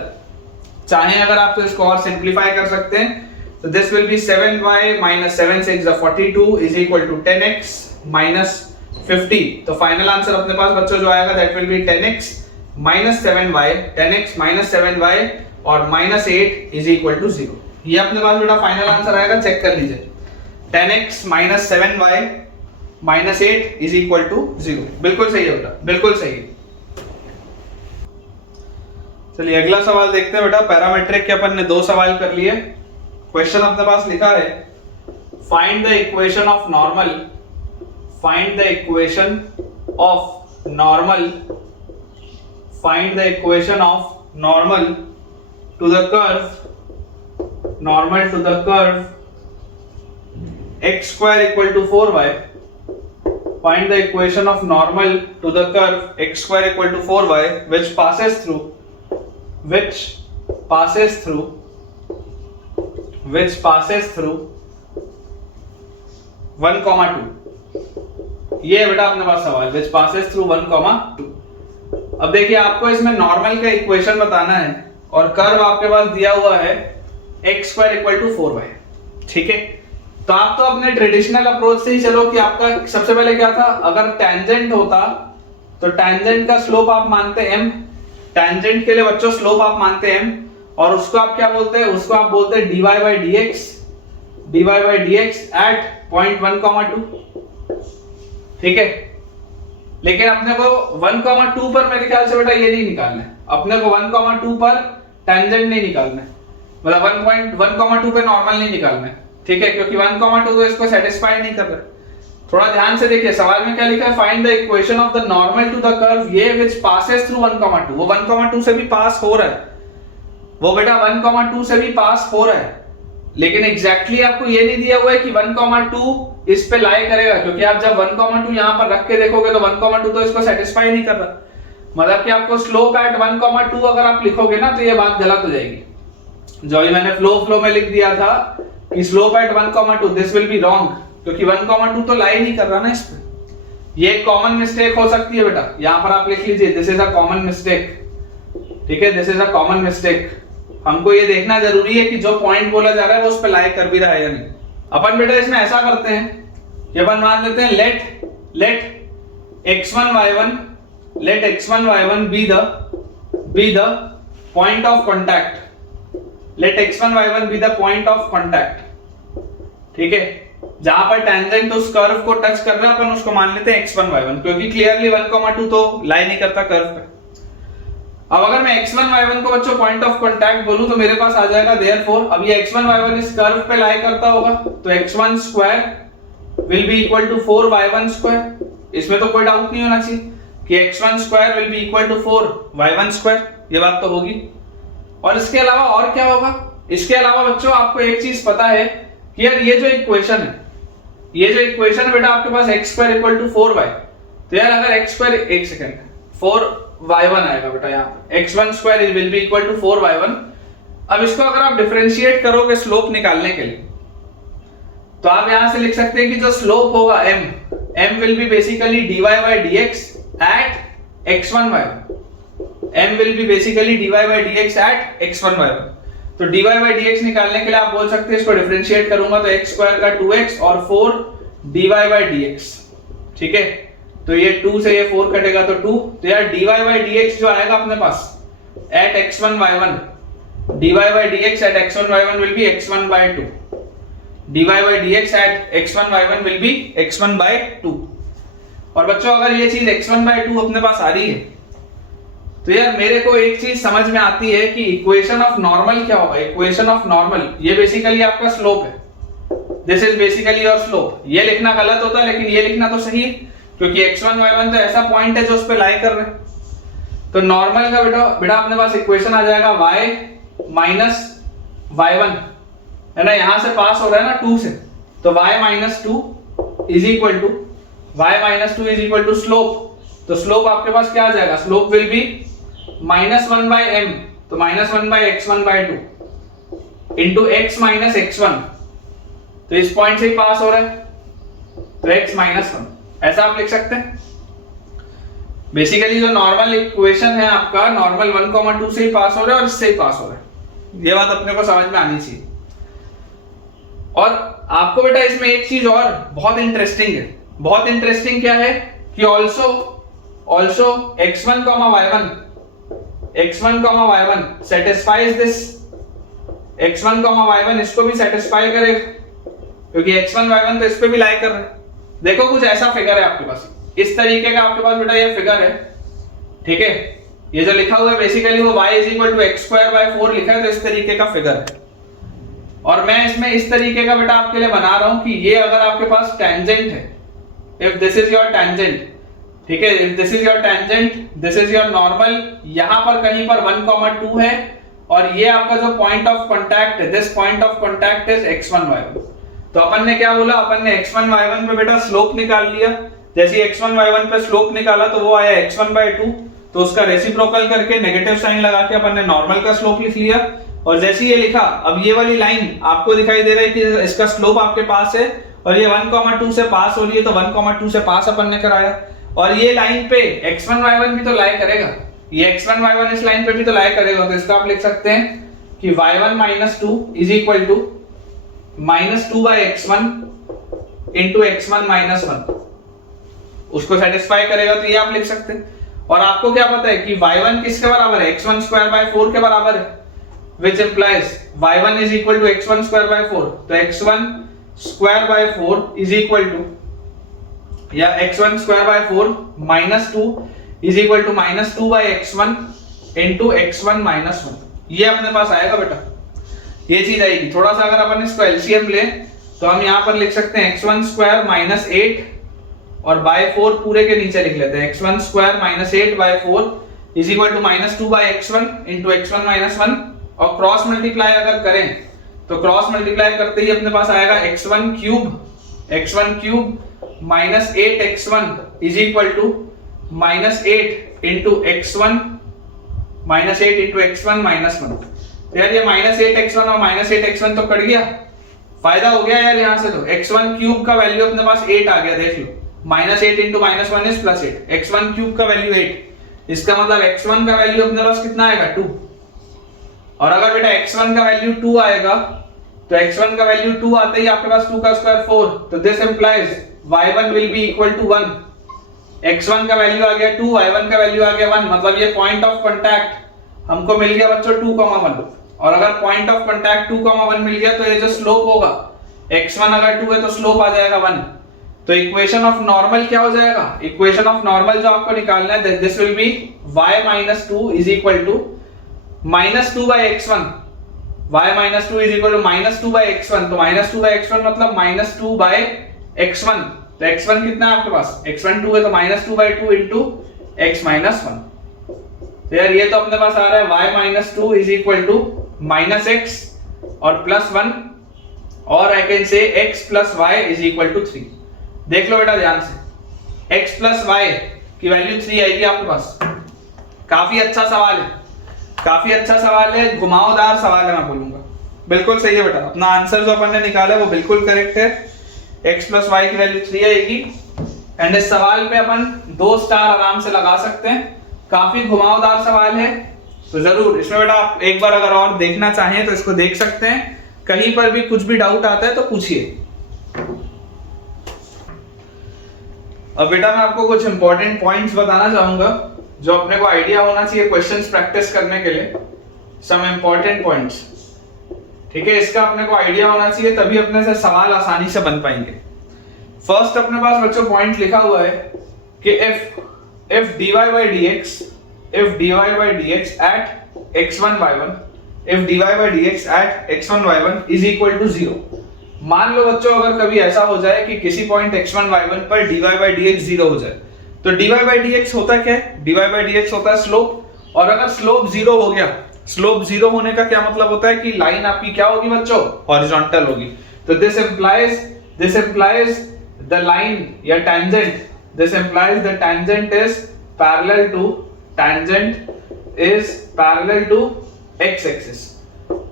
चाहे अगर आप तो इसको और सिंप्लीफाई कर सकते हैं, तो this will B 7y minus 7 6 42 is equal to 10x minus 50। तो फाइनल आंसर अपने पास बच्चों जो आएगा that will be 10x minus 7y, 10x minus 7y और -8 is equal to 0। ये अपने पास बेटा फाइनल आंसर आएगा, चेक कर लीजिए। 10x minus 7y -8 is equal to 0। बिल्कुल सही है बेटा, बिल्कुल सही है। चलिए अगला सवाल देखते हैं बेटा। पैरामेट्रिक के अपन ने 2 सवाल कर लिए। क्वेश्चन अपने पास लिखा है find the equation of normal, find the equation of normal, find the equation of normal to the curve, normal to the curve x square equal to 4y, find the equation of normal to the curve x square equal to 4y which passes through 1,2। ये है बेटा अपने पास सवाल which passes through 1,2। अब देखिए आपको इसमें normal का इक्वेशन बताना है और कर्व आपके पास दिया हुआ है x square equal to 4y। ठीक है, तो आप तो अपने ट्रेडिशनल अप्रोच से ही चलो कि आपका सबसे पहले क्या था, अगर टेंजेंट होता तो टेंजेंट का स्लोप आप मानते m, टेंजेंट के लिए बच्चों स्लोप आप मानते m, और उसको आप क्या बोलते हैं, उसको आप बोलते हैं dy by dx at point 1,2। ठीक है, लेकिन अपने को 1,2 पर मेरे ख्याल से बेटा ये नहीं निकालना है, अपने को 1,2 पर टेंजेंट नहीं निकालना है, मतलब 1,2 पे नॉर्मल नहीं निकालना है। ठीक है, क्योंकि 1,2 तो इसको सेटिस्फाई नहीं कर रहा। थोड़ा ध्यान से देखिए सवाल में क्या लिखा है, find the equation of the normal to the curve ये व्हिच पासेस थ्रू 1,2। वो 1,2 से भी पास हो रहा है, वो बेटा 1,2 से भी पास हो रहा है, लेकिन एग्जैक्टली आपको ये नहीं दिया हुआ है कि 1,2 इस पे लाई करेगा, क्योंकि आप जब 1,2 यहां पर रख के देखोगे तो 1,2 तो इसको सेटिस्फाई नहीं कर रहा। मतलब कि आपको स्लोप एट 1,2 अगर आप लिखोगे ना तो ये बात गलत हो जाएगी। जो अभी मैंने फ्लो में लिख दिया था कि slope eight 1,2 this will be wrong, क्योंकि 1,2 तो लाई नहीं कर रहा ना इस पे। ये एक कॉमन मिस्टेक हो सकती है बेटा, यहां पर आप लिख लीजिए this is a common mistake. ठीक है, this is a common mistake. हमको ये देखना जरूरी है कि जो पॉइंट बोला जा रहा है वो उस पे लाई कर भी रहा है या नहीं। अपन बेटा इसमें ऐसा करते हैं कि अपन मान लेते हैं late x1 y1 be the point of contact, let x1 y1 be the point of contact। ठीक है, जहां पर टेंजेंट उस कर्व को टच कर रहा है अपन उसको मान लेते हैं x1 y1, क्योंकि क्लियरली 1,2 तो लाई नहीं करता कर्व पे। अब अगर मैं x1 y1 को बच्चों पॉइंट ऑफ कांटेक्ट बोलूं तो मेरे पास आ जाएगा देयरफॉर, अब ये x1 y1 इस कर्व पे लाई करता होगा तो x1 square will be equal to 4y1 square. इसमें तो कोई डाउट नहीं होना चाहिए कि x1 square will be equal to 4y1 square, ये बात तो होगी। और इसके अलावा और क्या होगा, इसके अलावा बच्चों आपको एक चीज पता है कि यार ये जो इक्वेशन है बेटा आपके पास x square equal to 4y, तो यार अगर x स्क्वायर, एक सेकंड, 4y1 आएगा बेटा यहाँ पे, x1 square will be equal to 4y1। अब इसको अगर आप डिफरेंशिएट करोगे स्लोप निकालने के लिए तो आप यहां से लिख सकते हैं कि जो स्लोप होगा m will be basically dy by dx at x1 y1, m will be basically dy by dx at x1 y1। तो dy by dx निकालने के लिए आप बोल सकते हैं इसको डिफरेंशिएट करूंगा तो x स्क्वायर का 2x और 4 dy by dx। ठीक है, तो ये 2 से ये 4 कटेगा तो 2, तो यार dy by dx जो आएगा अपने पास at x1 y1, dy by dx at x1 y1 will be x1 by 2, dy by dx at x1 y1 will be x1 by 2। और बच्चों अगर ये चीज x1 by 2 अपने पास आ रही है तो यार मेरे को एक चीज समझ में आती है कि इक्वेशन ऑफ नॉर्मल क्या होगा। इक्वेशन ऑफ नॉर्मल ये बेसिकली आपका स्लोप है, this is basically your slope. ये लिखना गलत होता है लेकिन ये लिखना तो सही है, क्योंकि x1 y1 तो ऐसा पॉइंट है जो उस पे लाई कर रहे हैं। तो नॉर्मल का बेटा अपने पास इक्वेशन आ जाएगा y माइनस y1, है ना, यहां से पास हो रहा है ना 2 से, तो y minus 2 is equal to slope. तो स्लोप आपके पास क्या आ जाएगा, slope will be -1 by m, तो -1 by x1 by 2 into x minus x1, तो इस पॉइंट से ही पास हो रहा है तो x माइनस 1, ऐसा आप लिख सकते हैं। बेसिकली जो नॉर्मल इक्वेशन है आपका, नॉर्मल 1,2 से ही पास हो रहा है और इससे ही पास हो रहा है, ये बात अपने को समझ में आनी चाहिए। और आपको बेटा इसमें एक चीज और बहुत इंटरेस्टिंग है, बहुत इंटरेस्टिंग क्या है कि also x1 y1 satisfies this, x1 y1 इसको भी सेटिस्फाई करेगा, क्योंकि x1 y1 तो इस पे भी लाई कर रहे हैं। देखो कुछ ऐसा फिगर है आपके पास, इस तरीके का आपके पास बेटा ये फिगर है, ठीक है। ये जो लिखा हुआ है बेसिकली वो y = x²/4 लिखा है, तो इस तरीके का फिगर है। और मैं इसमें इस तरीके का बेटा आपके लिए बना रहा हूं कि ये अगर आपके पास टेंजेंट है, if this is your tangent, ठीक है, if this is your tangent, this is your normal, यहां पर कहीं पर 1,2 है, और ये आपका जो पॉइंट ऑफ कांटेक्ट है, this point of contact is x1 y1। तो अपन ने क्या बोला, अपन ने x1 y1 पे बेटा स्लोप निकाल लिया। जैसे x1 y1 पे स्लोप निकाला तो वो आया x1/2, तो उसका रेसिप्रोकल करके नेगेटिव साइन लगा के अपन ने नॉर्मल का स्लोप लिख लिया। और जैसे ये लिखा, अब ये वाली लाइन आपको दिखाई दे रहा है कि इसका स्लोप आपके पास है, और ये 1,2 से पास हो रही है, तो 1,2 से पास अपन ने कराया। और ये लाइन पे x1 y1 भी तो लाई करेगा, ये x1 y1 इस लाइन पे भी तो लाई करेगा, तो इसका आप लिख सकते हैं कि y1 - 2 = -2/x1 × x1 - 1, उसको सेटिस्फाई करेगा, तो ये आप लिख सकते हैं। और आपको क्या पता है कि y1 किसके बराबर है, x1²/4 के बराबर है, which implies y1 = x1²/4, तो x1²/4 या x1²/4 - 2 = -2/x1 × x1 - 1, ये अपने पास आएगा बेटा, ये चीज आएगी। थोड़ा सा अगर अपन इसको एलसीएम ले तो हम यहां पर लिख सकते हैं x1² - 8 और /4 पूरे के नीचे लिख लेते हैं, x1² - 8/4 = -2/x1 × x1 - 1, और क्रॉस मल्टीप्लाई अगर करें तो क्रॉस मल्टीप्लाई करते ही अपने पास आएगा x1³ - 8x1 = -8 × x1 - 1। यार ये -8x1 और -8x1 तो कट गया, फायदा हो गया यार। यहां से तो x1³ का वैल्यू अपने पास 8 आ गया, देख लो, -8 × -1 इज +8, x1³ का वैल्यू 8, इसका मतलब x1 का वैल्यू अपने पास कितना आएगा, 2। और अगर बेटा x1 का वैल्यू 2 आएगा, तो x1 का वैल्यू 2 आते ही आपके पास 2 का स्क्वायर 4, तो this implies y1 will be equal to 1। x1 का वैल्यू आ गया 2, y1 का वैल्यू आ गया 1, मतलब ये पॉइंट ऑफ कांटेक्ट हमको मिल गया बच्चों 2,1। और अगर पॉइंट ऑफ कांटेक्ट 2,1 मिल गया, तो ये जो स्लोप होगा, x1 अगर 2 है तो स्लोप आ जाएगा 1। तो इक्वेशन ऑफ नॉर्मल क्या हो जाएगा, इक्वेशन ऑफ नॉर्मल जो आपको निकालना है, this will be y - 2 = -2/x1, y - 2 = -2/x1, तो -2/x1 मतलब -2/x1, तो x1 कितना है आपके पास, x1 2 है, तो -2/2 × x - 1। तो यार ये तो अपने पास आ रहा है y - 2 = -x और +1, और I can say x + y = 3। देख लो बेटा ध्यान से, x + y की वैल्यू 3 आएगी आपके पास। काफी अच्छा सवाल है, काफी अच्छा सवाल है, घुमावदार सवाल है, मैं बोलूंगा बिल्कुल सही है बेटा। अपना आंसर जो अपन ने निकाला है वो बिल्कुल करेक्ट है, x + y की वैल्यू 3 आएगी। एंड इस सवाल पे अपन 2 स्टार आराम से लगा सकते हैं, काफी घुमावदार सवाल है, तो जरूर इसमें बेटा आप एक बार अगर और देखना चाहें तो इसको देख सकते हैं। कहीं पर भी कुछ भी डाउट आता है तो पूछिए। अब बेटा मैं आपको कुछ इंपॉर्टेंट पॉइंट्स बताना चाहूंगा जो अपने को आइडिया होना चाहिए क्वेश्चंस प्रैक्टिस करने के लिए, सम इंपॉर्टेंट पॉइंट्स, ठीक है। इसका अपने को आइडिया होना चाहिए, तभी अपने से सवाल आसानी से बन पाएंगे। फर्स्ट अपने पास बच्चों पॉइंट लिखा हुआ है कि if dy by dx at x1 y1 if dy by dx at x1 y1 is equal to 0। मान लो बच्चों अगर कभी ऐसा हो जाए कि किसी पॉइंट x1 y1 पर dy by dx 0 हो जाए, तो dy by dx होता क्या है, dy by dx होता है स्लोप। और अगर स्लोप 0 हो गया, स्लोप 0 होने का क्या मतलब होता है कि लाइन आपकी क्या होगी बच्चों, हॉरिजॉन्टल होगी। तो दिस इंप्लाइज द लाइन या tangent, this implies the tangent is parallel to x-axis,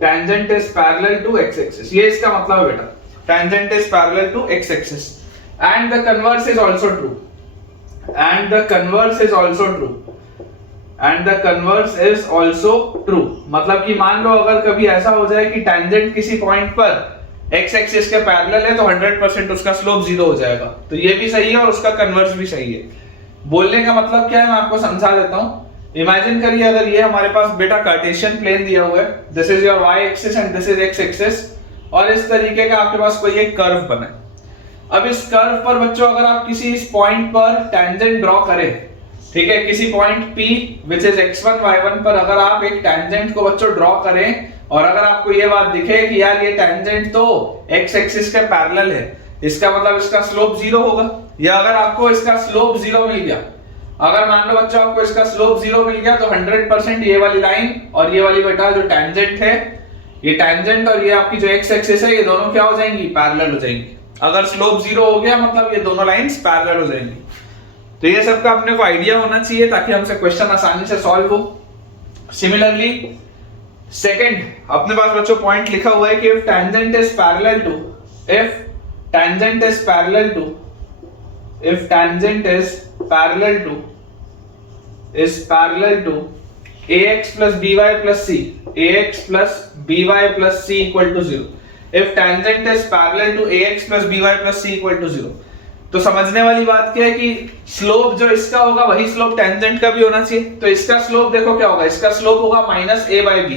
tangent is parallel to x-axis, ये इसका मतलब है बेटा, tangent is parallel to x-axis, and the converse is also true, मतलब कि मान लो अगर कभी ऐसा हो जाए कि tangent किसी पॉइंट पर x एक्सिस के पैरेलल है, तो 100% उसका स्लोप 0 हो जाएगा। तो ये भी सही है और उसका कन्वर्स भी सही है। बोलने का मतलब क्या है मैं आपको समझा देता हूं। इमेजिन करिए अगर ये हमारे पास बेटा कार्टेशियन प्लेन दिया हुआ है, this is your y axis and this is x axis, और इस तरीके का आपके पास कोई एक कर्व बना है। अब इस कर्व पर बच्चों अगर आप किसी इस पॉइंट पर टेंजेंट ड्रॉ करें, ठीक है, किसी point P which is x1 y1 पर अगर आप एक टेंजेंट को बच्चों ड्रॉ करें और अगर आपको ये बात दिखे कि यार ये टेंजेंट तो x एक्सिस के पैरेलल है, इसका मतलब इसका स्लोप 0 होगा। या अगर आपको इसका स्लोप 0 मिल गया, अगर मान लो बच्चों आपको इसका स्लोप 0 मिल गया, तो 100% ये वाली लाइन और ये वाली बेटा जो टेंजेंट है, ये टेंजेंट और ये आपकी जो x एक्सिस है, ये दोनों क्या हो जाएंगी, पैरेलल हो जाएंगी। अगर स्लोप 0 हो गया मतलब ये दोनों लाइंस पैरेलल हो जाएंगी। तो ये सबका अपने को आइडिया होना चाहिए ताकि हमसे क्वेश्चन आसानी से सॉल्व हो। सिमिलरली सेकंड अपने पास बच्चों पॉइंट लिखा हुआ है कि if tangent is parallel to ax plus by plus c equal to 0। if tangent is parallel to ax plus by plus c equal to 0, तो समझने वाली बात क्या है कि स्लोप जो इसका होगा वही स्लोप टेंजेंट का भी होना चाहिए। तो इसका स्लोप देखो क्या होगा, इसका स्लोप होगा minus a by b।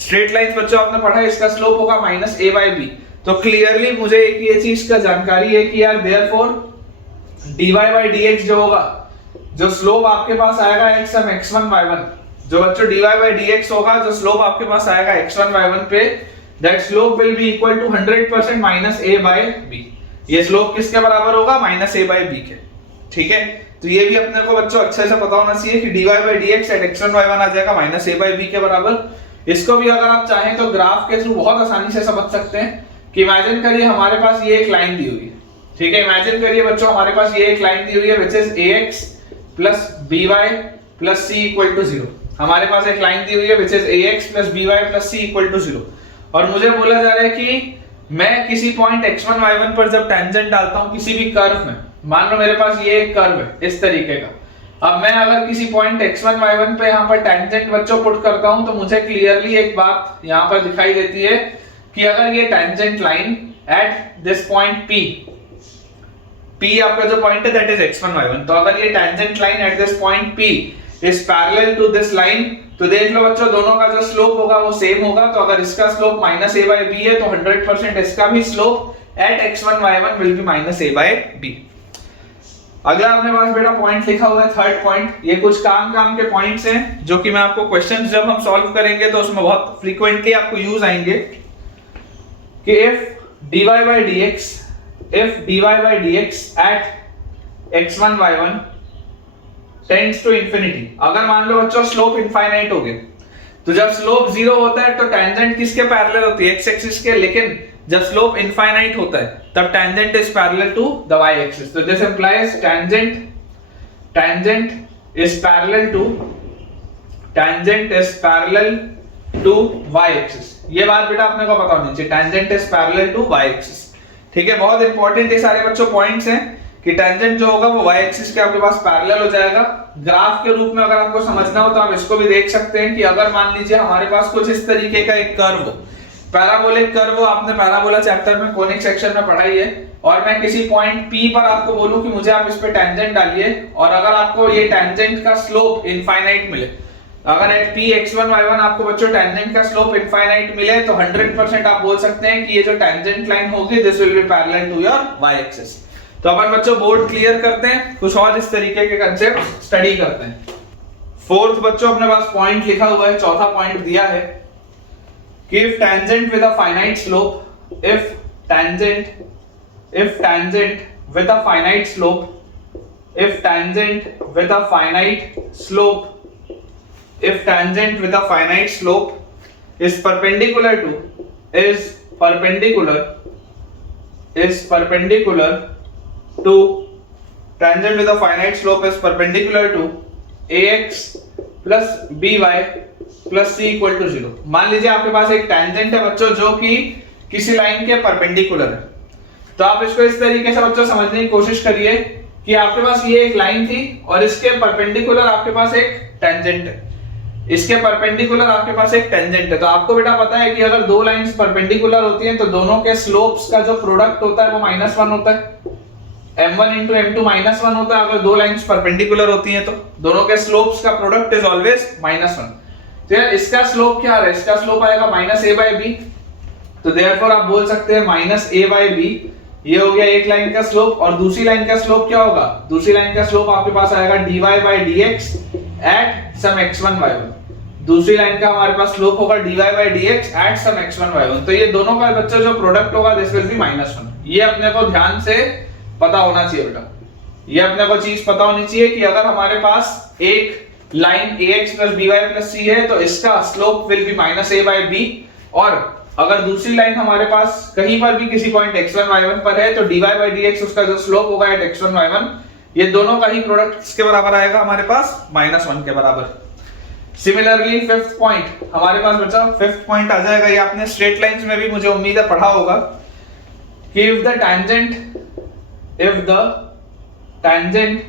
Straight line बच्चों आपने पढ़ा है, इसका स्लोप होगा माइनस a by b। तो क्लियरली मुझे एक ये चीज का जानकारी है कि यार देयरफॉर dy by dx जो होगा, जो स्लोप आपके पास आएगा x1 y1, जो बच्चों dy by dx होगा, जो स्लोप आपके पास आएगा x1 y1 पे, that slope will be equal to 100% minus a by b। ये स्लोप किसके बराबर होगा, माइनस a by b के। ठीक है, तो ये भी अपने को बच्चों अच्छे से पता होना चाहिए कि dy by dx at x1 y1 आ जाएगा माइनस a by b के बराबर। इसको भी अगर आप चाहें तो ग्राफ के थ्रू बहुत आसानी से समझ सकते हैं कि इमेजिन करिए हमारे पास ये एक लाइन दी हुई है, ठीक है, इमेजिन करिए बच्चों हमारे पास ये एक लाइन दी हुई है which is ax plus by plus c equal to 0। हमारे पास एक लाइन दी हुई है which is ax plus by plus c equal to 0, और मुझे बोला जा रहा है कि मैं किसी पॉइंट x1 y1 पर जब टेंजेंट डालता हूं किसी भी कर्व में, मान लो मेरे पास ये एक कर्व है इस तरीके का, अब मैं अगर किसी पॉइंट x1 y1 पे यहाँ पर टेंजेंट बच्चों पुट करता हूं तो मुझे क्लियरली एक बात यहाँ पर दिखाई देती है कि अगर ये tangent line at this point P आपका जो पॉइंट है दैट इज x1 y1, तो अगर ये tangent line at this point P is parallel to this line, तो देख लो बच्चों दोनों का जो स्लोप होगा वो सेम होगा। तो अगर इसका slope minus a by b है तो 100% इसका भी slope eight x1 y1 will be minus a by b। अगला अपने पास बेटा पॉइंट लिखा हुआ है थर्ड पॉइंट। ये कुछ काम के पॉइंट्स हैं जो कि मैं आपको क्वेश्चंस जब हम सॉल्व करेंगे तो उसमें बहुत फ्रीक्वेंटली आपको यूज आएंगे कि if dy by dx at x1 y1 tends to infinity. अगर मान लो बच्चों स्लोप इनफाइनाइट हो गए, तो जब स्लोप 0 होता है तो टेंजेंट किसके पैरेलल होती है, x एक्सिस के, लेकिन जब स्लोप इनफाइनाइट होता है तब tangent is parallel to the y axis. तो this implies tangent is parallel to y axis. ये बात बेटा अपने को पता होनी चाहिए, tangent is parallel to y axis. ठीक है, बहुत इंपॉर्टेंट ये सारे बच्चों पॉइंट्स हैं कि टेंजेंट जो होगा वो y एक्सिस के आपके पास पैरेलल हो जाएगा। ग्राफ के रूप में अगर आपको समझना हो तो आप इसको भी देख सकते हैं कि अगर मान लीजिए हमारे पास कुछ इस तरीके का एक कर्व हो, पैराबोलिक कर्व हो, आपने पैराबोला चैप्टर में कोनिक सेक्शन में पढ़ाई है, और मैं किसी पॉइंट P पर आपको बोलूं कि मुझे आप इस पे टेंजेंट डालिए, और अगर आपको ये टेंजेंट का स्लोप इनफाइनाइट मिले, अगर एट P x1 y1 आपको बच्चों टेंजेंट का स्लोप इनफाइनाइट मिले, तो 100% आप बोल सकते हैं कि ये जो टेंजेंट लाइन होगी this will be parallel to your y axis. तो अपन बच्चों बोर्ड क्लियर करते हैं, कुछ और इस तरीके के कंसेप्ट स्टडी करते हैं। फोर्थ बच्चों अपने पास पॉइंट लिखा हुआ है, चौथा पॉइंट दिया है कि if tangent with a finite slope is perpendicular to ax plus by plus c equal to 0। मान लीजिए आपके पास एक टेंजेंट है बच्चों जो कि किसी लाइन के परपेंडिकुलर है, तो आप इसको इस तरीके से बच्चों समझने की कोशिश करिए कि आपके पास ये एक लाइन थी और इसके परपेंडिकुलर आपके पास एक टेंजेंट है, इसके परपेंडिकुलर आपके पास एक टेंजेंट है। तो आपको बेटा पता है कि अगर दो लाइंस परपेंडिकुलर होती हैं तो दोनों के स्लोप्स का जो प्रोडक्ट होता है वो -1 होता है, m1 into m2 -1 होता है। अगर दो लाइंस परपेंडिकुलर होती हैं तो दोनों के स्लोप्स का प्रोडक्ट इज ऑलवेज -1। तो यार इसका स्लोप क्या है, इसका स्लोप आएगा -a by b, तो देयरफॉर आप बोल सकते हैं -a by b ये हो गया एक लाइन का स्लोप, और दूसरी लाइन का स्लोप क्या होगा? दूसरी लाइन का स्लोप आपके पास आएगा dy by dx at some x1 y1। दूसरी लाइन का हमारे पास स्लोप होगा dy by dx at some x1 y1। तो ये दोनों का बच्चा जो प्रोडक्ट होगा दिस विल बी -1। ये अपने को ध्यान से पता होना चाहिए बेटा, ये अपने को चीज पता होनी चाहिए कि अगर हमारे पास एक line ax plus by plus c है तो इसका slope will B -a by b, और अगर दूसरी लाइन हमारे पास कहीं पर भी किसी पॉइंट x1 y1 पर है तो dy by dx उसका जो स्लोप होगा एट x1 y1, ये दोनों का ही प्रोडक्ट किसके बराबर आएगा हमारे पास? -1 के बराबर। सिमिलरली फिफ्थ पॉइंट हमारे पास बचा, फिफ्थ पॉइंट आ जाएगा, ये आपने स्ट्रेट लाइंस में भी मुझे उम्मीद है पढ़ा होगा कि if the tangent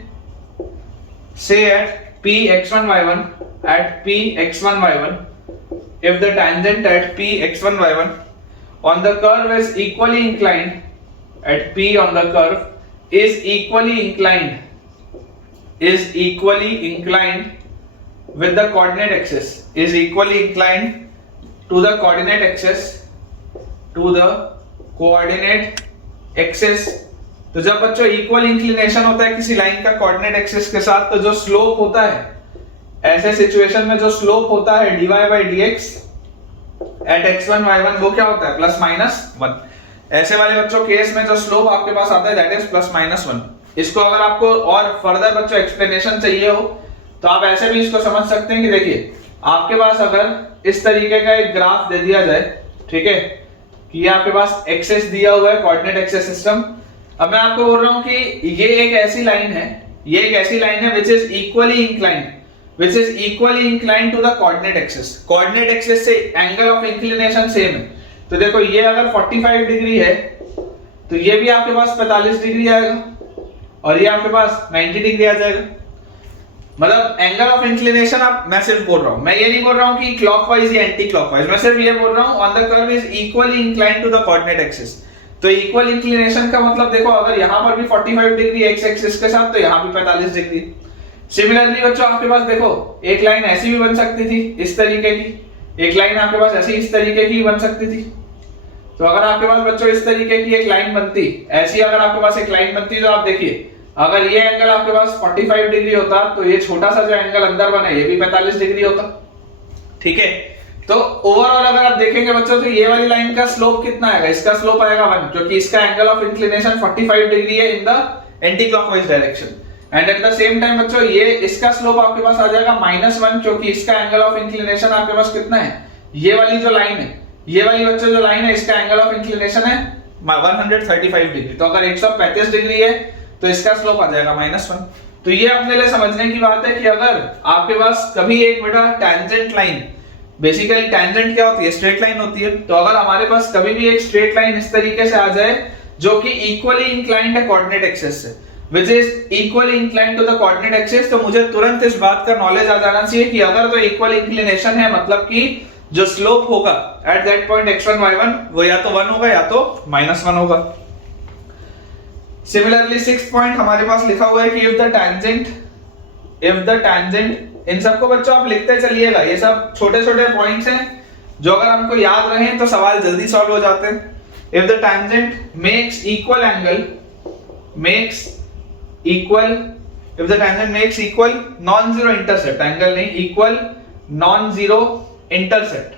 say at p x1 y1 at p x1 y1, if the tangent at p x1 y1 on the curve is equally inclined at p on the curve is equally inclined with the coordinate axis, is equally inclined to the coordinate axis, तो जब बच्चों equal inclination होता है किसी line का coordinate axis के साथ, तो जो स्लोप होता है ऐसे सिचुएशन में जो स्लोप होता है dy by dx at x1 y1 वो क्या होता है? +-1। ऐसे वाले बच्चों केस में जो स्लोप आपके पास आता है दैट इज +-1। इसको अगर आपको और फर्दर बच्चों एक्सप्लेनेशन चाहिए हो तो आप ऐसे भी इसको समझ सकते हैं कि देखिए आपके पास अगर इस तरीके का एक ग्राफ दे दिया जाए, ठीक है, कि ये आपके पास एक्सेस दिया हुआ है कोऑर्डिनेट एक्सेस सिस्टम। अब मैं आपको बोल रहा हूं कि ये एक ऐसी लाइन है, ये एक ऐसी लाइन है which is equally inclined to the coordinate axis. Coordinate axis से एंगल ऑफ इंक्लिनेशन सेम है, तो देखो ये अगर 45 डिग्री है तो ये भी आपके पास 45 डिग्री आएगा और ये आपके पास 90 डिग्री आ जाएगा। मतलब एंगल ऑफ इंक्लिनेशन मैं सिर्फ बोल रहा हूं, मैं ये नहीं बोल रहा हूं कि क्लॉकवाइज या एंटी क्लॉकवाइज, मैं सिर्फ ये बोल रहा हूं on the curve is equally inclined to the coordinate axis. तो इक्वल इंक्लिनेशन का मतलब देखो अगर यहां पर भी 45 डिग्री एक्स एक्सिस के साथ तो यहां भी 45 डिग्री। सिमिलरली बच्चों आपके पास देखो एक लाइन ऐसी भी बन सकती थी इस तरीके की, एक लाइन आपके पास ऐसी इस तरीके की बन सकती थी। तो अगर आपके पास बच्चों इस तरीके की एक लाइन बनती, ऐसी अगर आपके पास एक लाइन बनती तो आप देखिए अगर ये एंगल आपके पास 45 डिग्री होता तो ये छोटा सा जो एंगल अंदर बना ये भी 45 डिग्री होता, ठीक है। तो ओवरऑल अगर आप देखेंगे बच्चों तो ये वाली लाइन का स्लोप कितना आएगा? इसका स्लोप आएगा 1, क्योंकि इसका एंगल ऑफ इंक्लिनेशन 45 डिग्री है in the anti clockwise direction. And at the same time बच्चों ये इसका स्लोप आपके पास आ जाएगा -1, क्योंकि इसका एंगल ऑफ इंक्लिनेशन आपके पास कितना है? ये वाली जो लाइन है, ये वाली बच्चों जो लाइन है इसका एंगल ऑफ इंक्लिनेशन है 135 डिग्री। तो अगर 135 डिग्री है तो इसका स्लोप आ जाएगा -1। तो ये अपने लिए समझने की बात है कि अगर आपके पास कभी एक बेटा टैंजेंट लाइन, बेसिकली टैंजेंट क्या होती है? स्ट्रेट लाइन होती है। तो अगर हमारे पास कभी भी एक स्ट्रेट लाइन इस तरीके से आ जाए जो कि इक्वली इंक्लाइंड है कोऑर्डिनेट एक्सिस से, which is equally inclined to the coordinate axis, तो मुझे तुरंत इस बात का नॉलेज आ जाना चाहिए कि अगर तो इक्वल इंक्लिनेशन है मतलब कि जो स्लोप होगा at that point x1 y1 वो या तो 1 होगा या तो -1 होगा। सिमिलरली सिक्स्थ पॉइंट हमारे पास लिखा हुआ है कि इफ द टैंजेंट, इन सबको बच्चों आप लिखते चलिएगा, ये सब छोटे छोटे पॉइंट्स हैं जो अगर हमको याद रहे तो सवाल जल्दी सॉल्व हो जाते हैं। If the tangent makes equal non zero intercept, angle नहीं, equal non zero intercept,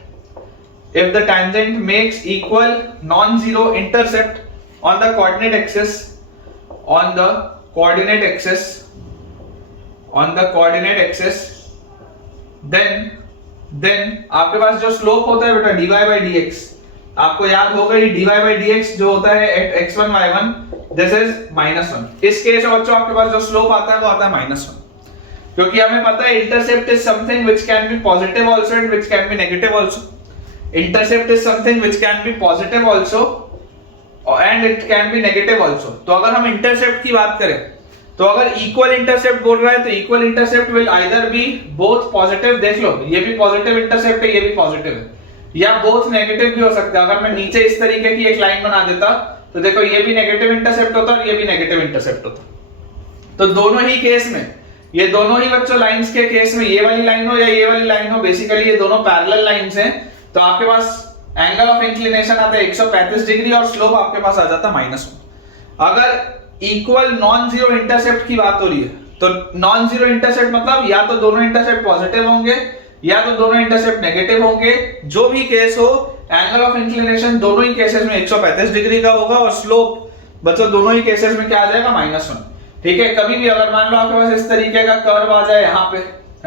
if the tangent makes equal non zero intercept on the coordinate axis, then आपके पास जो स्लोप होता है बेटा dy by dx, आपको याद होगा कि dy by dx जो होता है at x1 y1 this is -1। इस केस में बच्चों आपके पास जो स्लोप आता है वो आता है -1, क्योंकि हमें पता है intercept is something which can be positive also and which can be negative also. Intercept is something which can be positive also and it can be negative also. तो अगर हम इंटरसेप्ट की बात करें तो अगर इक्वल इंटरसेप्ट बोल रहा है तो equal intercept will either be both positive, देख लो ये भी पॉजिटिव इंटरसेप्ट है, ये भी पॉजिटिव है, या बोथ नेगेटिव भी हो सकता है। अगर मैं नीचे इस तरीके की एक लाइन बना देता तो देखो ये भी नेगेटिव इंटरसेप्ट होता और ये भी नेगेटिव इंटरसेप्ट होता। तो दोनों ही केस में, ये दोनों ही बच्चों लाइंस के केस में, ये वाली लाइन हो या ये वाली लाइन हो, बेसिकली ये दोनों पैरेलल लाइंस हैं, तो आपके पास एंगल ऑफ इंक्लिनेशन आता है 135 डिग्री और स्लोप आपके पास आ जाता है -1। अगर इक्वल नॉन जीरो इंटरसेप्ट की बात हो रही है तो नॉन जीरो इंटरसेप्ट मतलब या तो दोनों इंटरसेप्ट पॉजिटिव होंगे या तो दोनों इंटरसेप्ट नेगेटिव होंगे, जो भी केस हो एंगल ऑफ इंक्लिनेशन दोनों ही केसेस में 135 डिग्री का होगा और स्लोप बच्चों दोनों ही केसेस में क्या आ जाएगा -1। ठीक है, कभी भी अगर मान लो आपके पास इस तरीके का कर्व आ जाए यहाँ पे,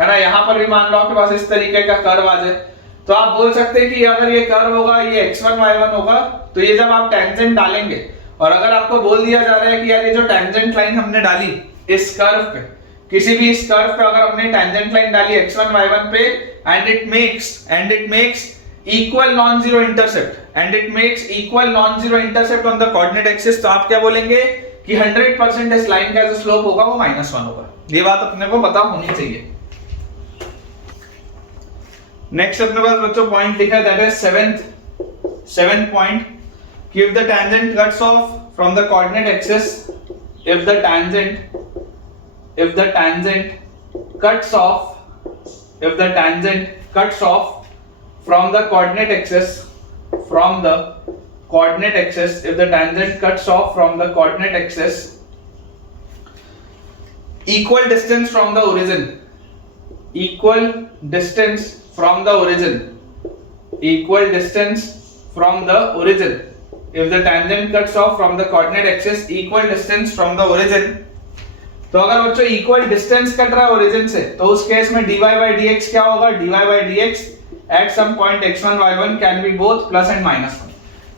है ना, यहाँ पर भी मान लो आपके पास इस तरीके का कर्व आ जाए, तो आप बोल सकते हैं कि अगर ये कर्व होगा ये x1 y1 होगा, तो ये जब आप टेंजेंट डालेंगे और अगर आपको बोल दिया जा रहा है कि यार ये जो टेंजेंट लाइन हमने डाली इस कर्व पे, किसी भी इस कर्व पे अगर हमने टेंजेंट लाइन डाली x1 y1 पे and it makes equal non zero intercept on the coordinate axis, तो आप क्या बोलेंगे कि 100% इस लाइन का जो स्लोप होगा वो -1 होगा। ये बात अपने को पता होनी चाहिए। नेक्स्ट अपने पास बच्चों पॉइंट लिखा है, दैट इज सेवेंथ पॉइंट, कि if the tangent cuts off from the coordinate axis, if the tangent cuts off from the coordinate axis, if the tangent cuts off from the coordinate axis, equal distance from the origin, if the tangent cuts off from the coordinate axis equal distance from the origin, तो अगर बच्चों equal distance cut रहा है origin से, तो उस case में dy by dx क्या होगा, dy by dx at some point x1 y1 can be both plus and -1।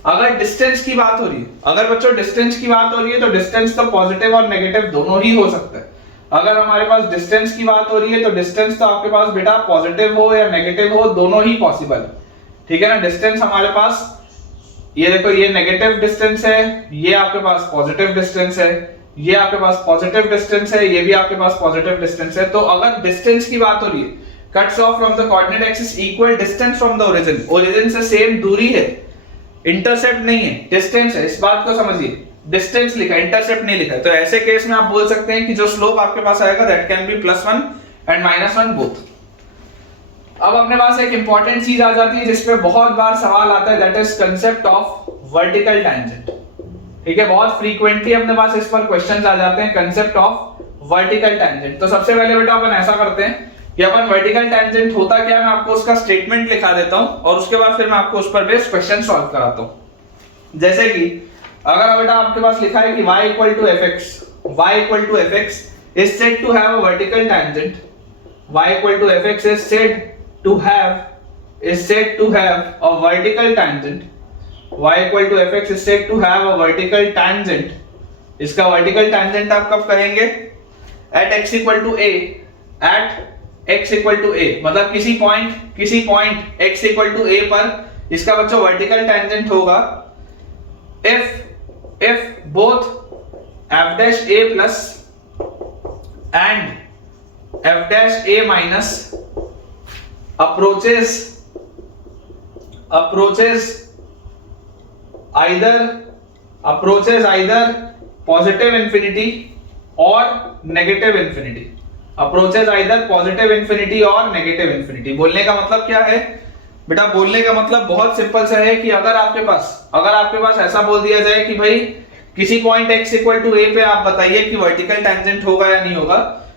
अगर डिस्टेंस की बात हो रही है, अगर बच्चों डिस्टेंस की बात हो रही है तो डिस्टेंस तो पॉजिटिव और नेगेटिव दोनों ही हो सकता है। अगर हमारे पास डिस्टेंस की बात हो रही है तो डिस्टेंस तो आपके पास बेटा पॉजिटिव हो या नेगेटिव हो, दोनों ही पॉसिबल है। ठीक है ना, डिस्टेंस हमारे पास ये देखो, ये नेगेटिव डिस्टेंस है, ये आपके पास पॉजिटिव डिस्टेंस है, ये आपके पास पॉजिटिव डिस्टेंस है, ये भी आपके पास पॉजिटिव डिस्टेंस है। तो अगर डिस्टेंस की बात हो रही है, cuts of from the coordinate axis equal distance from the origin, origin से सेम दूरी है, इंटरसेप्ट नहीं है, डिस्टेंस है, इस बात को समझिए, डिस्टेंस लिखा है, इंटरसेप्ट नहीं लिखा है। तो ऐसे केस में आप बोल सकते हैं कि जो स्लोप आपके पास आएगा that can be +1 and -1 both. अब अपने पास एक इंपॉर्टेंट चीज आ जाती है जिसपे बहुत बार सवाल आता है, that is concept of vertical tangent. ठीक है, बहुत फ्रीक्वेंटली अपने पास इस पर क्वेश्चंस आ जाते हैं, कांसेप्ट ऑफ वर्टिकल टैंजेंट। तो सबसे पहले बेटा अपन ऐसा करते हैं कि अपन वर्टिकल टैंजेंट होता क्या है, मैं आपको उसका स्टेटमेंट लिखा देता हूं और उसके बाद फिर मैं आपको उस पर बेस्ड क्वेश्चन सॉल्व कराता हूं। जैसे कि अगर बेटा आपके पास लिखा है कि y = fx is said to have a vertical tangent, y = fx is said to have a vertical tangent, y = fx is said to have a vertical tangent। इसका वर्टिकल टैंजेंट आप कब करेंगे, at x = a, मतलब किसी point x = a पर इसका बच्चों vertical tangent होगा if both f' a plus and f' a minus approaches either positive infinity or negative infinity, बोलने का मतलब क्या है बेटा, बोलने का मतलब बहुत सिंपल सा है कि अगर आपके पास ऐसा बोल दिया जाए कि भाई किसी पॉइंट x = a पे आप बताइए कि वर्टिकल टैंजेंट होगा या नहीं होगा,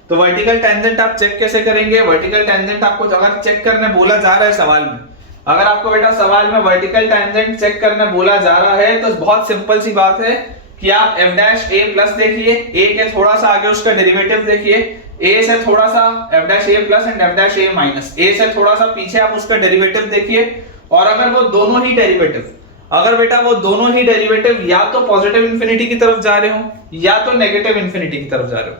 तो वर्टिकल टैंजेंट आप चेक कैसे करेंगे। वर्टिकल टैंजेंट आपको अगर चेक करने बोला जा रहा है सवाल में, अगर आपको बेटा सवाल में वर्टिकल टैंजेंट चेक करने बोला जा रहा है तो बहुत सिंपल सी बात है कि आप f' देखिए, a के थोड़ा सा आगे उसका डेरिवेटिव देखिए, a से थोड़ा सा f' plus and f' minus, a से थोड़ा सा पीछे आप उसका डेरिवेटिव देखिए, और अगर वो दोनों ही डेरिवेटिव या तो पॉजिटिव इंफिनिटी की तरफ जा रहे हो या तो नेगेटिव इंफिनिटी की तरफ जा रहे हो,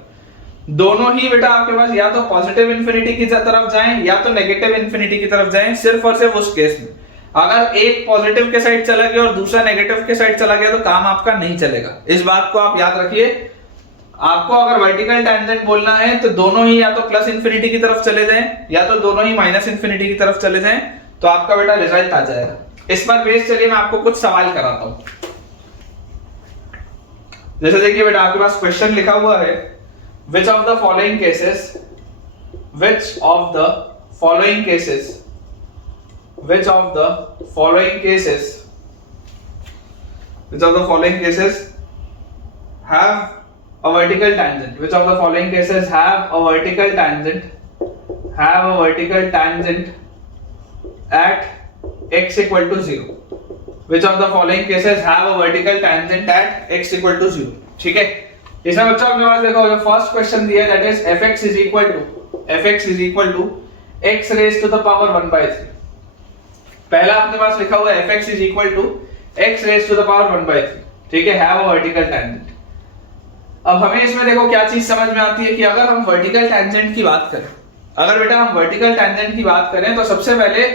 दोनों ही बेटा आपके पास या तो पॉजिटिव इंफिनिटी की तरफ जाएं या तो नेगेटिव इंफिनिटी की तरफ जाएं, सिर्फ और सिर्फ उस केस में अगर एक पॉजिटिव के साइड चला गया और दूसरा नेगेटिव के साइड चला गया तो काम आपका नहीं चलेगा। इस बात को आप याद रखिए। आपको अगर वर्टिकल टैंजेंट बोलना है तो दोनों ही या तो प्लस इंफिनिटी की तरफ चले जाएं या तो दोनों ही माइनस इंफिनिटी की तरफ चले जाएं, तो आपका बेटा रिजल्ट आ जाएगा। इस पर बेस चलिए मैं आपको कुछ सवाल कराता हूं। जैसे देखिए बेटा आपके पास क्वेश्चन लिखा हुआ है, which of the following cases have a vertical tangent, which of the following cases have a vertical tangent at x equal to 0, which of the following cases have a vertical tangent at x equal to 0. ठीक है, इसमें बच्चों अपने पास देखो जो first question दिया है that is fx is equal to x raised to the power 1/3. पहला अपने पास लिखा हुआ है fx is equal to x raised to the power 1/3. ठीक है, have a vertical tangent. अब हमें इसमें देखो क्या चीज समझ में आती है कि अगर हम वर्टिकल टेंजेंट की बात करें, अगर बेटा हम वर्टिकल टेंजेंट की बात करें तो सबसे पहले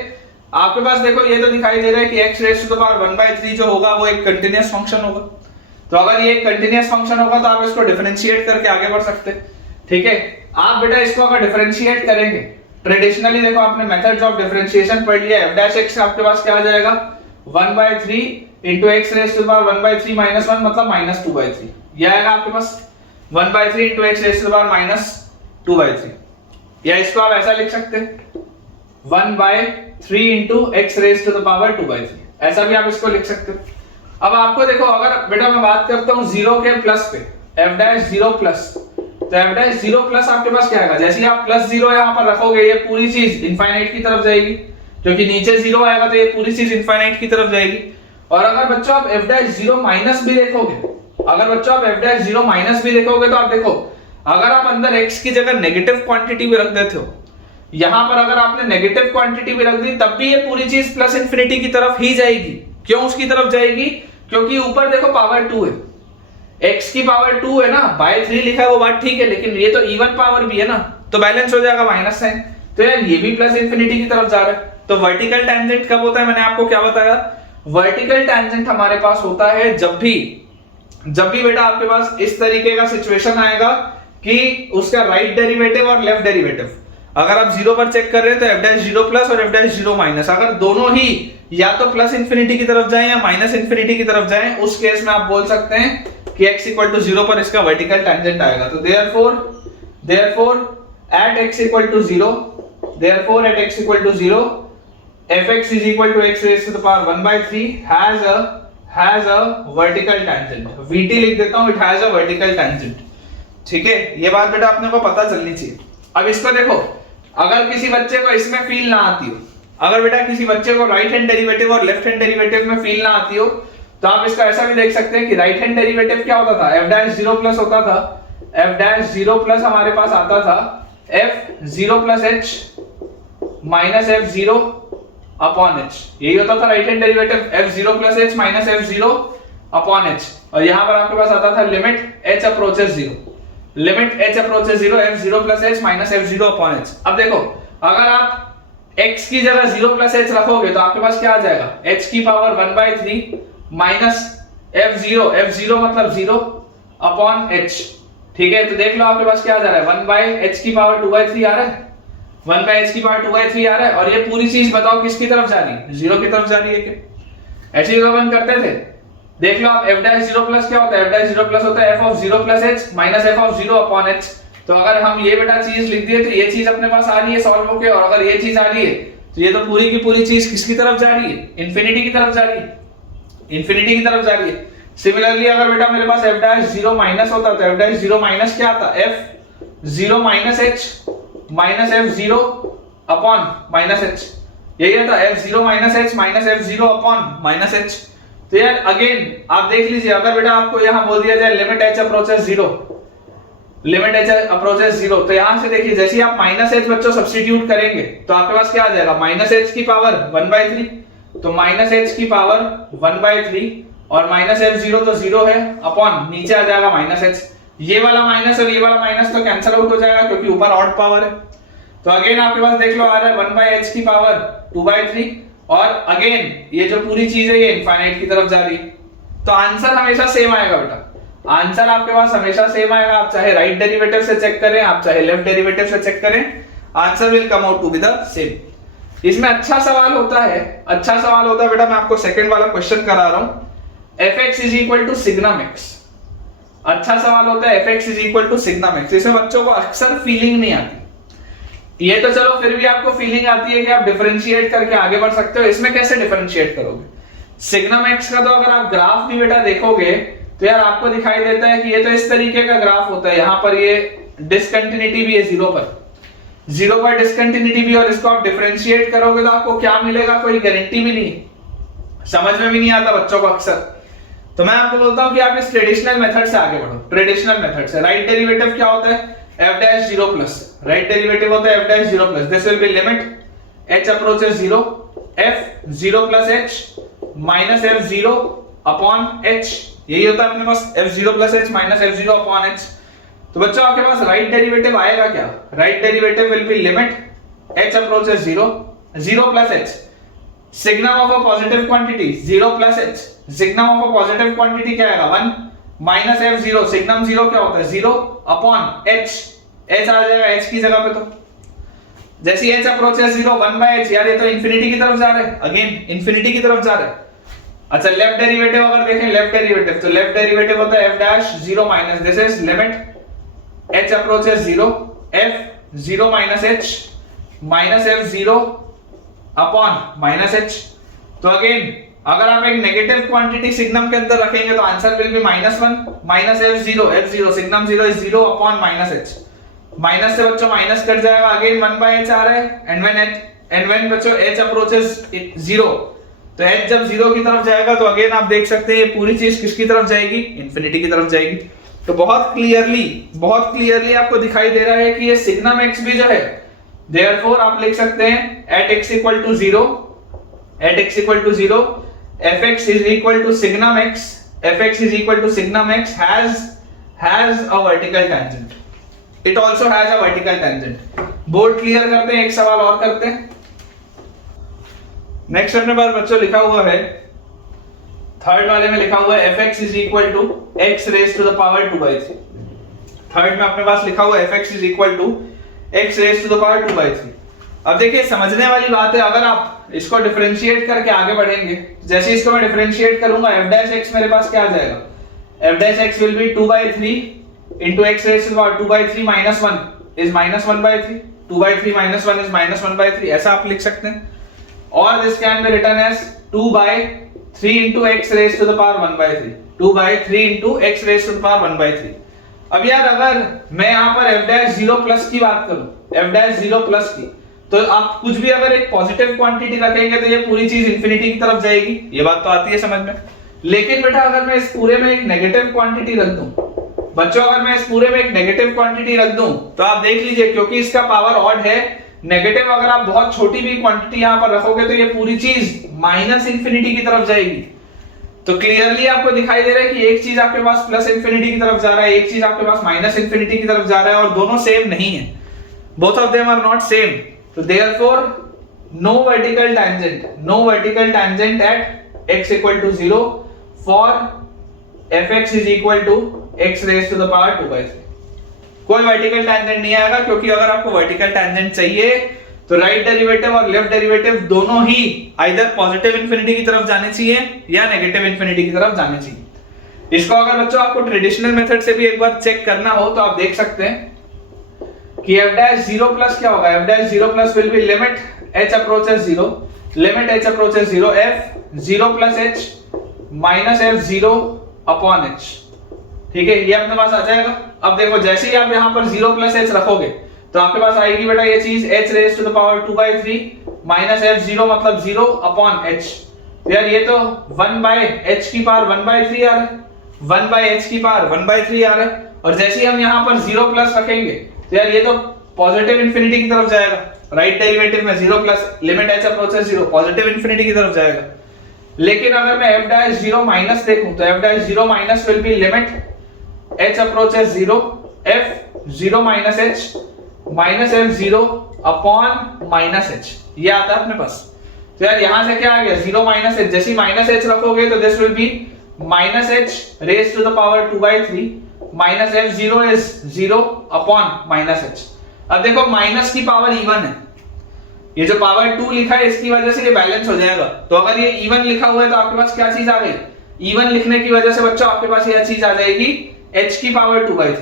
आपके पास देखो ये तो दिखाई दे रहा है कि x raised to the power 1/3 जो होगा वो एक कंटीन्यूअस फंक्शन होगा. तो अगर ये एक कंटीन्यूअस फंक्शन होगा तो आप इसको डिफरेंशिएट करके आगे बढ़ सकते हैं. ठीक है, आप बेटा इसको अगर डिफरेंशिएट करेंगे ट्रेडिशनली देखो आपने मेथड्स ऑफ डिफरेंशिएशन पढ़ लिया है. f' आपके पास क्या आ जाएगा 1/3 into x raised to the power 1/3 minus 1 मतलब -2/3. ये आएगा आपके पास 1/3 into x raised to the power -2/3. या इसको आप ऐसा लिख सकते हैं 1/3 into x raised to the power 2/3. ऐसा भी आप इसको लिख सकते हो. अब आपको देखो अगर बेटा मैं बात करता हूं 0 के प्लस पे f'0 प्लस, तो f'0 प्लस आपके पास क्या आएगा, जैसे ही आप +0 यहां पर रखोगे ये पूरी चीज इनफाइनाइट की तरफ जाएगी, क्योंकि नीचे 0 आएगा तो ये पूरी चीज इनफाइनाइट की तरफ जाएगी. और अगर बच्चों आप f'0 माइनस भी देखोगे, तो आप देखो अगर आप अंदर x की जगह नेगेटिव क्वांटिटी भी रख देते हो, यहां पर अगर आपने नेगेटिव क्वांटिटी भी रख दी तब भी ये पूरी चीज प्लस इंफिनिटी की तरफ ही जाएगी. क्यों उसकी तरफ जाएगी, क्योंकि ऊपर देखो पावर 2 है, x की पावर 2 है ना, बाय 3 लिखा है वो बात ठीक है, लेकिन ये तो इवन पावर भी है ना, तो बैलेंस हो जाएगा माइनस साइन. तो यार ये भी प्लस इंफिनिटी की तरफ जा रहा है. तो वर्टिकल टेंजेंट कब होता है, मैंने आपको क्या बताया, वर्टिकल टेंजेंट हमारे पास होता है जब भी बेटा आपके पास इस तरीके का सिचुएशन आएगा कि उसका राइट डेरिवेटिव और लेफ्ट डेरिवेटिव अगर आप 0 पर चेक कर रहे हैं तो f'0 प्लस और f'0 माइनस अगर दोनों ही या तो प्लस इंफिनिटी की तरफ जाएं या माइनस इंफिनिटी की तरफ जाएं, उस केस में आप बोल सकते हैं कि x इक्वल टू 0 पर इसका वर्टिकल टेंजेंट आएगा. तो therefore at x equal to 0 fx is equal to x raised to the power 1/3 has a vertical tangent. vt लिख देता हूं, it has a vertical tangent. ठीक है, ये बात बेटा अपने को पता चलनी चाहिए. अब इसको देखो, अगर किसी बच्चे को इसमें फील ना आती हो, अगर बेटा किसी बच्चे को राइट हैंड डेरिवेटिव और लेफ्ट हैंड डेरिवेटिव में फील ना आती हो, तो आप इसका ऐसा भी देख सकते हैं कि राइट हैंड डेरिवेटिव क्या होता था, f'0 प्लस होता था, f'0 प्लस हमारे पास आता था f0 plus h minus f0 upon h. यही होता था right hand derivative, f0 plus h minus f0 upon h. और यहां पर आपके पास आता था limit h approaches 0, f0 plus h minus f0 upon h. अब देखो अगर आप x की जगह 0 प्लस h रखोगे तो आपके पास क्या आ जाएगा, h की पावर 1/3 माइनस f0 मतलब 0 अपॉन h. ठीक है, तो देख लो आपके पास क्या आ जा रहा है 1/h की पावर 2/3 आ रहा है, 1/h की पावर 2/3 आ रहा है. और ये पूरी चीज बताओ किसकी तरफ जा रही है, 0 की तरफ जा रही है. क्या ऐसे ही अपन करते थे, देख लो आप f'0 प्लस क्या होता है, f'0 प्लस होता है f(0 plus h minus f(0 upon h. तो अगर हम ये बेटा चीज लिख दिए तो ये चीज अपने पास आ रही है सॉल्व होके, और अगर ये चीज आ रही है तो ये तो पूरी की पूरी चीज किसकी तरफ जा रही है, इंफिनिटी की तरफ जा रही है. सिमिलरली अगर बेटा मेरे पास f'0 माइनस होता तो f'0 माइनस क्या आता, f0 minus h minus f0 upon minus h. यही था f0 minus h minus f0 upon minus h. तो यार अगेन आप देख लीजिए, अगर बेटा आपको यहां बोल दिया जाए लिमिट h अप्रोचेस 0, तो यहां से देखिए जैसे ही आप माइनस h बच्चों सब्स्टिट्यूट करेंगे तो आपके पास क्या आ जाएगा, माइनस h की पावर 1/3, तो माइनस h की पावर 1/3 और माइनस f0 तो 0 है अपॉन नीचे आ जाएगा माइनस h. ये वाला माइनस और ये वाला माइनस तो कैंसिल आउट हो जाएगा क्योंकि ऊपर ऑड पावर है. तो अगेन आपके पास देख लो आ रहा है 1/h की पावर 2/3 और अगेन ये जो पूरी चीज है ये इनफाइनाइट की तरफ जा रही है. तो आंसर हमेशा सेम आएगा बेटा, आंसर आपके पास हमेशा सेम आएगा. आप चाहे राइट डेरिवेटिव से चेक करें, आप चाहे लेफ्ट डेरिवेटिव से चेक करें, answer will come out to be the same. इसमें अच्छा सवाल होता है बेटा, मैं आपको सेकंड वाला क्वेश्चन करा रहा हूं, fx is equal to signum x. अच्छा सवाल होता है fx is equal to signum x. इसमें बच्चों को अक्सर फीलिंग नहीं आती. ये तो चलो फिर भी आपको फीलिंग आती है कि आप डिफरेंशिएट करके आगे बढ़ सकते हो. इसमें कैसे डिफरेंशिएट करोगे, सिग्नम x का तो अगर आप ग्राफ भी बेटा देखोगे तो यार आपको दिखाई देता है कि ये तो इस तरीके का ग्राफ होता है, यहाँ पर ये डिसकंटिन्यूटी भी है जीरो पर डिसकंटिन्यूटी भी, और इसको आप डिफरेंशिएट करोगे तो आपको क्या मिलेगा कोई गारंटी भी नहीं, समझ में भी नहीं आता बच्चों को अक्सर। तो मैं आपको बोलता हूं कि आप इस ट्रेडिशनल मेथड से आगे बढ़ो। ट्रेडिशनल मेथड से राइट डेरिवेटिव क्या होता है, f dash 0 plus, right derivative होता है f dash 0 plus, this will B limit h approaches 0 f 0 plus h minus f 0 upon h, यही होता है अपने पास f 0 plus h minus f 0 upon h। तो बच्चों आपके पास राइट डेरिवेटिव आएगा क्या, right derivative will be limit h approaches 0 0 plus h, signum of a positive quantity 0 plus h, signum of a positive quantity क्या आएगा 1 माइनस f0, सिग्नम 0 क्या होता है 0 अपॉन h, h आ जाएगा h की जगह पे। तो जैसे h अप्रोचेस 0 1 बाय h, यार ये तो इंफिनिटी की तरफ जा रहा है, अगेन इंफिनिटी की तरफ जा रहा है। अच्छा लेफ्ट डेरिवेटिव अगर देखें, लेफ्ट डेरिवेटिव, तो लेफ्ट डेरिवेटिव होता है f dash 0 minus, this is limit h approaches 0 f 0 minus h minus f0 upon minus h। तो अगेन अगर आप एक नेगेटिव क्वांटिटी सिग्नम के अंदर रखेंगे तो answer will be -1 minus f0 signum 0 is 0 upon minus h, minus से बच्चों माइनस कट जाएगा, अगेन 1 बाय h आ रहा है, एंड व्हेन बच्चों h अप्रोचेस 0, तो h जब 0 की तरफ जाएगा तो अगेन आप देख सकते हैं ये पूरी चीज किसकी तरफ जाएगी, इंफिनिटी की तरफ जाएगी। तो बहुत क्लियरली आपको दिखाई दे रहा है कि ये सिग्नम x भी जो है, therefore आप लिख सकते हैं at x equal to 0 fx is equal to signum x, fx is equal to signum x has a vertical tangent, it also has a vertical tangent। Board clear करते हैं, एक सवाल और करते हैं। नेक्स्ट अपने पास बच्चों लिखा हुआ है, थर्ड वाले में लिखा हुआ है fx is equal to x raised to the power 2/3। Third में अपने पास लिखा हुआ है fx is equal to x raised to the power 2/3। अब देखिए समझने वाली बात है, अगर आप इसको डिफरेंशिएट करके आगे बढ़ेंगे, जैसे इसको मैं डिफरेंशिएट करूंगा f डैश x मेरे पास क्या आ जाएगा, f dash x will be 2/3 into x raised to the power 2/3 minus 1 is -1/3, 2/3 minus 1 is -1/3, ऐसा आप लिख सकते हैं। और this can be written as 2/3 into x raised to the power 1/3, 2/3 into x raised to the power 1/3। अब यार अगर मैं यहाँ पर f डैश 0 प्लस की बात करूं, f डैश 0 प्लस की, तो आप कुछ भी अगर एक पॉजिटिव क्वांटिटी रखेंगे तो ये पूरी चीज इंफिनिटी की तरफ जाएगी, ये बात तो आती है समझ में। लेकिन बेटा अगर मैं इस पूरे में एक नेगेटिव क्वांटिटी रख दूं, बच्चों अगर मैं इस पूरे में एक नेगेटिव क्वांटिटी रख दूं, तो आप देख लीजिए क्योंकि इसका पावर ऑड है, नेगेटिव अगर आप बहुत छोटी भी क्वांटिटी यहाँ पर रखोगे तो ये पूरी चीज माइनस इंफिनिटी की तरफ जाएगी। तो क्लियरली आपको दिखाई दे रहा है कि एक चीज आपके पास प्लस इंफिनिटी की तरफ जा रहा है, एक चीज आपके पास माइनस इंफिनिटी की तरफ जा रहा है, और दोनों सेम नहीं है, both of them are not same. तो therefore no vertical tangent at x equal to 0 for fx is equal to x raised to the power 2/3। कोई वर्टिकल टेंजेंट नहीं आएगा, क्योंकि अगर आपको वर्टिकल टेंजेंट चाहिए तो राइट डेरिवेटिव और लेफ्ट डेरिवेटिव दोनों ही आइदर पॉजिटिव इंफिनिटी की तरफ जाने चाहिए या नेगेटिव इंफिनिटी की तरफ जाने चाहिए। इसको अगर बच्चों आपको ट्रेडिशनल मेथड से भी एक बार चेक करना हो तो आप देख सकते हैं कि f डैश 0 प्लस क्या होगा, f dash 0 plus will be limit h approaches 0, limit h approaches 0 f 0 plus h minus f0 upon h। ठीक है, ये अपने पास आ जाएगा। अब देखो जैसे ही आप यहाँ पर 0 प्लस h रखोगे तो आपके पास आएगी बेटा ये चीज h raise to the power 2/3 minus f0 मतलब 0 अपॉन h। यार ये तो 1 बाय h की पावर 1/3 आ रहा है, 1 बाय h की पावर 1/3 आ रहा है, और जैसे ही हम यहाँ पर 0 प्लस रखेंगे तो यार ये तो पॉजिटिव इंफिनिटी की तरफ जाएगा, राइट डेरिवेटिव में 0 plus limit h approaches 0 positive infinity की तरफ जाएगा। लेकिन अगर मैं f डैश 0 माइनस देखूं तो f dash 0 minus will be limit h approaches 0 f 0 minus h minus f0 upon minus h, ये आता है अपने पास। तो यार यहां से क्या आ गया 0 माइनस h, जैसे माइनस h रखोगे तो this will be minus h raise to the power 2/3 minus f0 is 0 upon minus h। अब देखो माइनस की पावर इवन है, ये जो पावर 2 लिखा है इसकी वजह से ये बैलेंस हो जाएगा। तो अगर ये इवन लिखा हुआ है तो आपके पास क्या चीज आ गई, इवन लिखने की वजह से बच्चों आपके पास यह चीज आ जाएगी h की power 2/3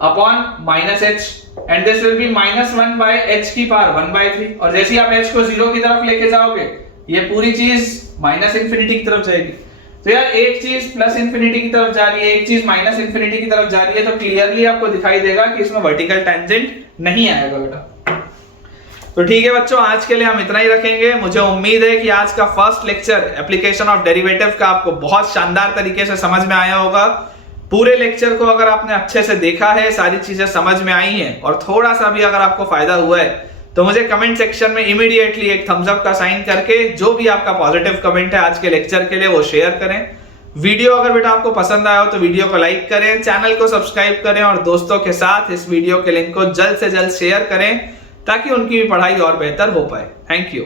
upon minus h, and this will be -1 by h की पावर 1/3। और जैसे ही आप h को 0 की तरफ लेके जाओगे ये पूरी चीज माइनस इंफिनिटी की तरफ जाएगी। तो यार एक चीज प्लस इंफिनिटी की तरफ जा रही है, एक चीज माइनस इंफिनिटी की तरफ जा रही है, तो क्लियरली आपको दिखाई देगा कि इसमें वर्टिकल टेंजेंट नहीं आएगा बेटा। तो ठीक है बच्चों, आज के लिए हम इतना ही रखेंगे। मुझे उम्मीद है कि आज का first lecture application of derivative का आपको बहुत शानदार तरीके से समझ में आया होगा। पूरे लेक्चर को अगर आपने अच्छे से देखा है, सारी चीजें समझ में आई हैं और थोड़ा सा भी अगर आपको फायदा हुआ है, तो मुझे कमेंट सेक्शन में इमीडिएटली एक थम्स अप का साइन करके जो भी आपका पॉजिटिव कमेंट है आज के लेक्चर के लिए वो शेयर करें। वीडियो अगर बेटा आपको पसंद आया हो तो वीडियो को लाइक करें, चैनल को सब्सक्राइब करें और दोस्तों के साथ इस वीडियो के लिंक को जल्द से जल्द शेयर करें ताकि उनकी भी पढ़ाई और बेहतर हो पाए। Thank you.